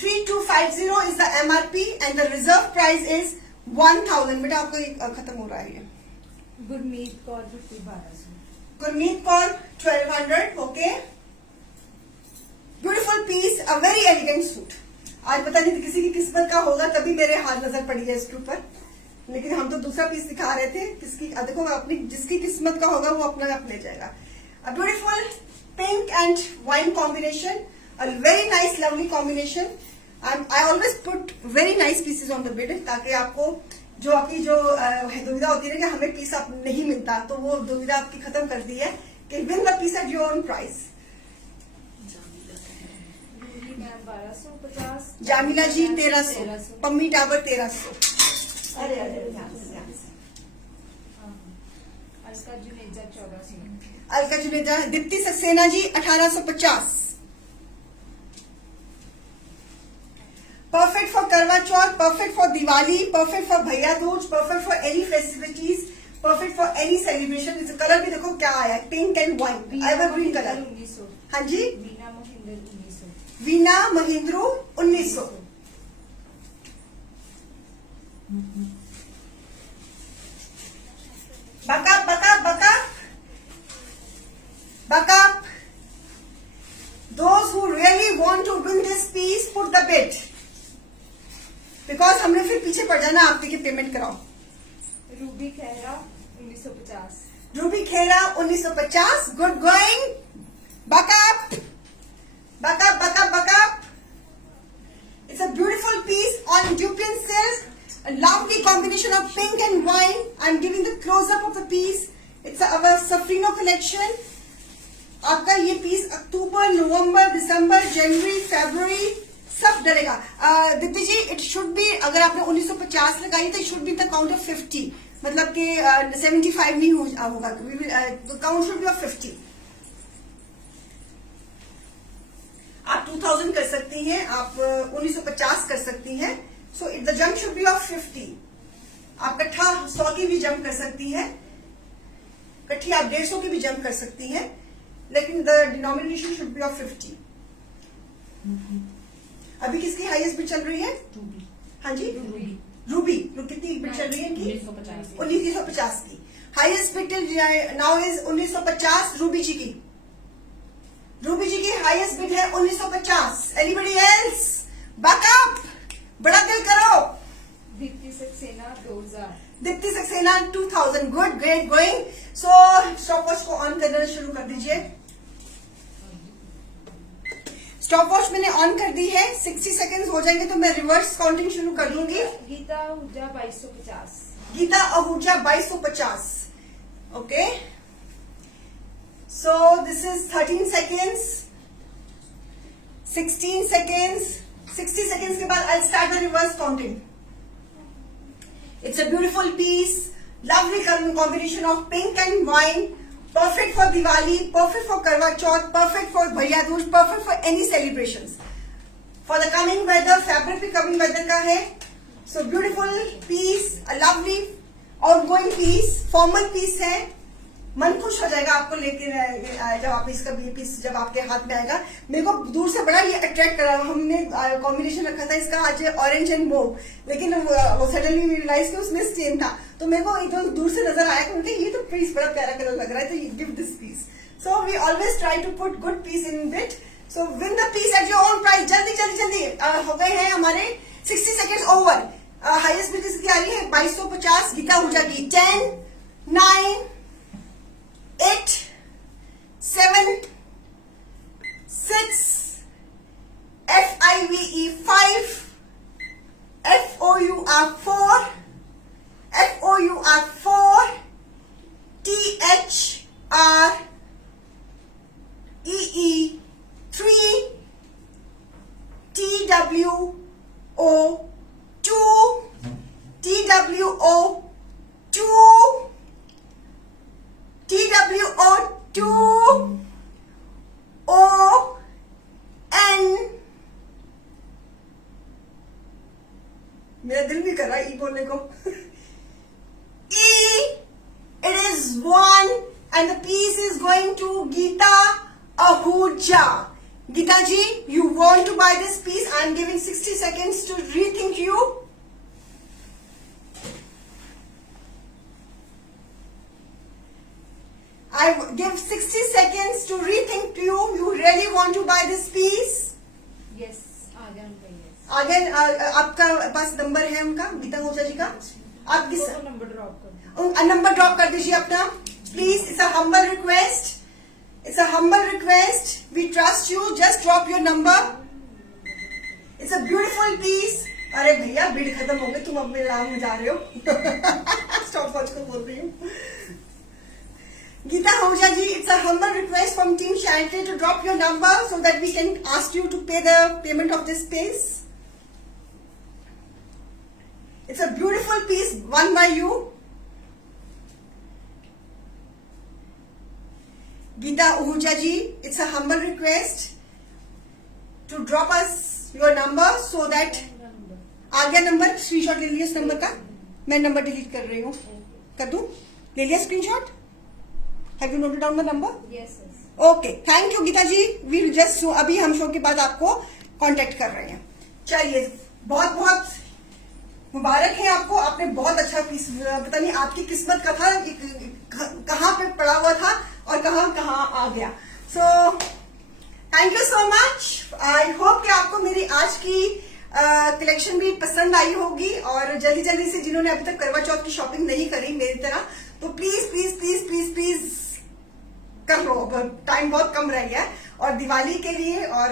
3250 is the MRP and the reserve price is 1000। बेटा आपको खत्म हो रहा है ये। Gurmeet Kaur 1200। Gurmeet Kaur 1200। Okay, beautiful piece, a very elegant suit. आज पता नहीं किसी की किस्मत का होगा, तभी मेरे हाथ नजर पड़ी है इसके ऊपर, लेकिन हम तो दूसरा पीस दिखा रहे थे। किसकी देखो, अपनी जिसकी किस्मत का होगा वो अपना आप ले जाएगा। A beautiful pink and wine combination, a very nice lovely combination. I always put very nice pieces on the bid, ताकि आपको जो आपकी जो दुविधा होती है कि हमें पीस आप नहीं मिलता, तो वो दुविधा आपकी खत्म कर दी है कि win the piece at your own price. Jamila ji 1300, Pammi Tawar 1300। अरे अरे, ध्यान से। Alka Juneja, Deepti Saxena ji 1850। Perfect for Karva Chauth, perfect for Diwali, perfect for Bhaiya Dooj, perfect for any festivities, perfect for any celebration. इस कलर भी देखो क्या आया है, pink and wine, evergreen colour. हाँ जी, वीना महिंद्रू 1900। बका बका बका Buck up. Those who really want to win this piece, put the bid. Because हमने फिर पीछे पड़ जाना, आपके की पेमेंट कराओ। Ruby Khera 1950। Ruby Khera 1950। Good going. Buck up. Buck up, buck up, buck up. It's a beautiful piece on Dupion silk. A lovely combination of pink and wine. I'm giving the close-up of the piece. It's our Safrino collection. आपका ये piece अक्टूबर, नवंबर, दिसंबर, जनवरी, फरवरी सब डलेगा। दीप्ति जी, it should be, अगर आपने 1950 लगाई तो it should be the count of 50, मतलब कि 75 नहीं होगा, काउंट शुड बी ऑफ 50। आप 2000 कर सकती हैं, आप 1950 कर सकती हैं. So the jump should be of 50. आप कट्ठा 100 की भी जंप कर सकती हैं, कट्ठी आप 150 की भी जंप कर सकती हैं, लेकिन the denomination should be of 50. अभी किसकी हाईएस्ट बिड चल रही है? हाँ जी, रूबी. कितनी बिड चल रही है इनकी? 1950 की. Highest bid now is 1950 Ruby ji की. रूबी जी की हाईएस्ट बिड है 1950. Anybody else? बैकअप, बड़ा दिल करो. Deepti Saxena 2000. Deepti Saxena 2000. Good, great going. So stop watch को ऑन करना शुरू कर दीजिए. स्टॉप वॉच मैंने ऑन कर दी है. 60 सेकेंड्स हो जाएंगे तो मैं रिवर्स काउंटिंग शुरू कर दूंगी. Geeta Ahuja 2250. Geeta Ahuja 2250. Okay, so this is 13 seconds, 16 seconds. 60 seconds के बाद I start the reverse counting. It's a beautiful piece, lovely combination of pink and wine. Perfect for Diwali, perfect for Karwa Chauth, perfect for Bhaiya Dooj, perfect for any celebrations. For the coming weather, fabric भी coming weather का है. So beautiful piece, a lovely outgoing piece, formal piece है. मन खुश हो जाएगा आपको लेके जब आप इसका ये पीस जब आपके हाथ में आएगा. मेरे को दूर से बड़ा ये अट्रैक्ट करा. हमने कॉम्बिनेशन रखा था इसका आज ऑरेंज एंड मोव, लेकिन वो सडनली रियलाइज कि उसमें स्टेन था, तो मेरे को एकदम दूर से नजर आया कि ये तो पीस बड़ा प्यारा कलर लग रहा है, तो you give this piece. So we always try to put good piece in bit. So win the piece at your own price. जल्दी जल्दी जल्दी हो गए हैं हमारे 60 सेकेंड्स ओवर. हाईएस्ट बिड इसकी आ रही है 2250 गीता आहूजा की. 10, 9, 8, 7, 6, FIVE 5, FOUR 4, FOUR 4, THREE 3, TWO 2, TWO 2, TWO 2, ON. मेरा दिल भी कर रहा है ई बोलने को. E, it is 1 and the piece is going to Geeta Ahuja. Geeta ji, you want to buy this piece? I am giving 60 seconds to rethink you. I give 60 seconds to rethink you. You really want to buy this piece? Yes, आ गया उनका yes. आगे आपका पास number है उनका, गीता आहूजा जी का. आप किस तो नंबर ड्रॉप कर दो. नंबर ड्रॉप कर दीजिए अपना please. It's a humble request. It's a humble request. We trust you. Just drop your number. It's a beautiful piece. अरे भैया बिड खत्म हो गई, तुम अब मेरे नाम में जा रहे हो. स्टॉप वॉच को बोल रही हूँ. Geeta Ahooja ji, it's a humble request from Team Shantay to drop your number so that we can ask you to pay the payment of this piece. It's a beautiful piece won by you. Geeta Ahooja ji, it's a humble request to drop us your number so that आ गया number. Screenshot ले लिया इस number का. मैं number delete कर रही हूँ. कर दूं? ले लिया screenshot? Have you noted down the number? Yes, yes. Okay, thank you Geeta ji. We just अभी हम शो के बाद आपको कांटेक्ट कर रहे हैं. चलिए, बहुत बहुत मुबारक है आपको. आपने बहुत अच्छा पीस, पता नहीं आपकी किस्मत का था, कहाँ पे पड़ा हुआ था और कहाँ कहाँ आ गया. So thank you so much. I hope कि आपको मेरी आज की कलेक्शन भी पसंद आई होगी. और जल्दी जल्दी से जिन्होंने अभी तक करवा चौथ की शॉपिंग नहीं करी मेरी तरह, तो please please please please please कर लो. टाइम बहुत कम रह गया है. और दिवाली के लिए और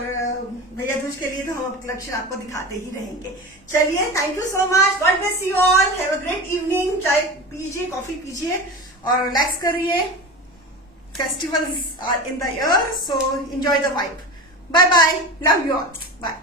भैया दूज के लिए तो हम कलेक्शन आपको दिखाते ही रहेंगे. चलिए, thank you so much. God bless you all. Have a great evening. चाय पीजिए, कॉफी पीजिए और रिलैक्स करिए. Festivals are in the year, so enjoy the vibe. Bye bye. Love you all. Bye.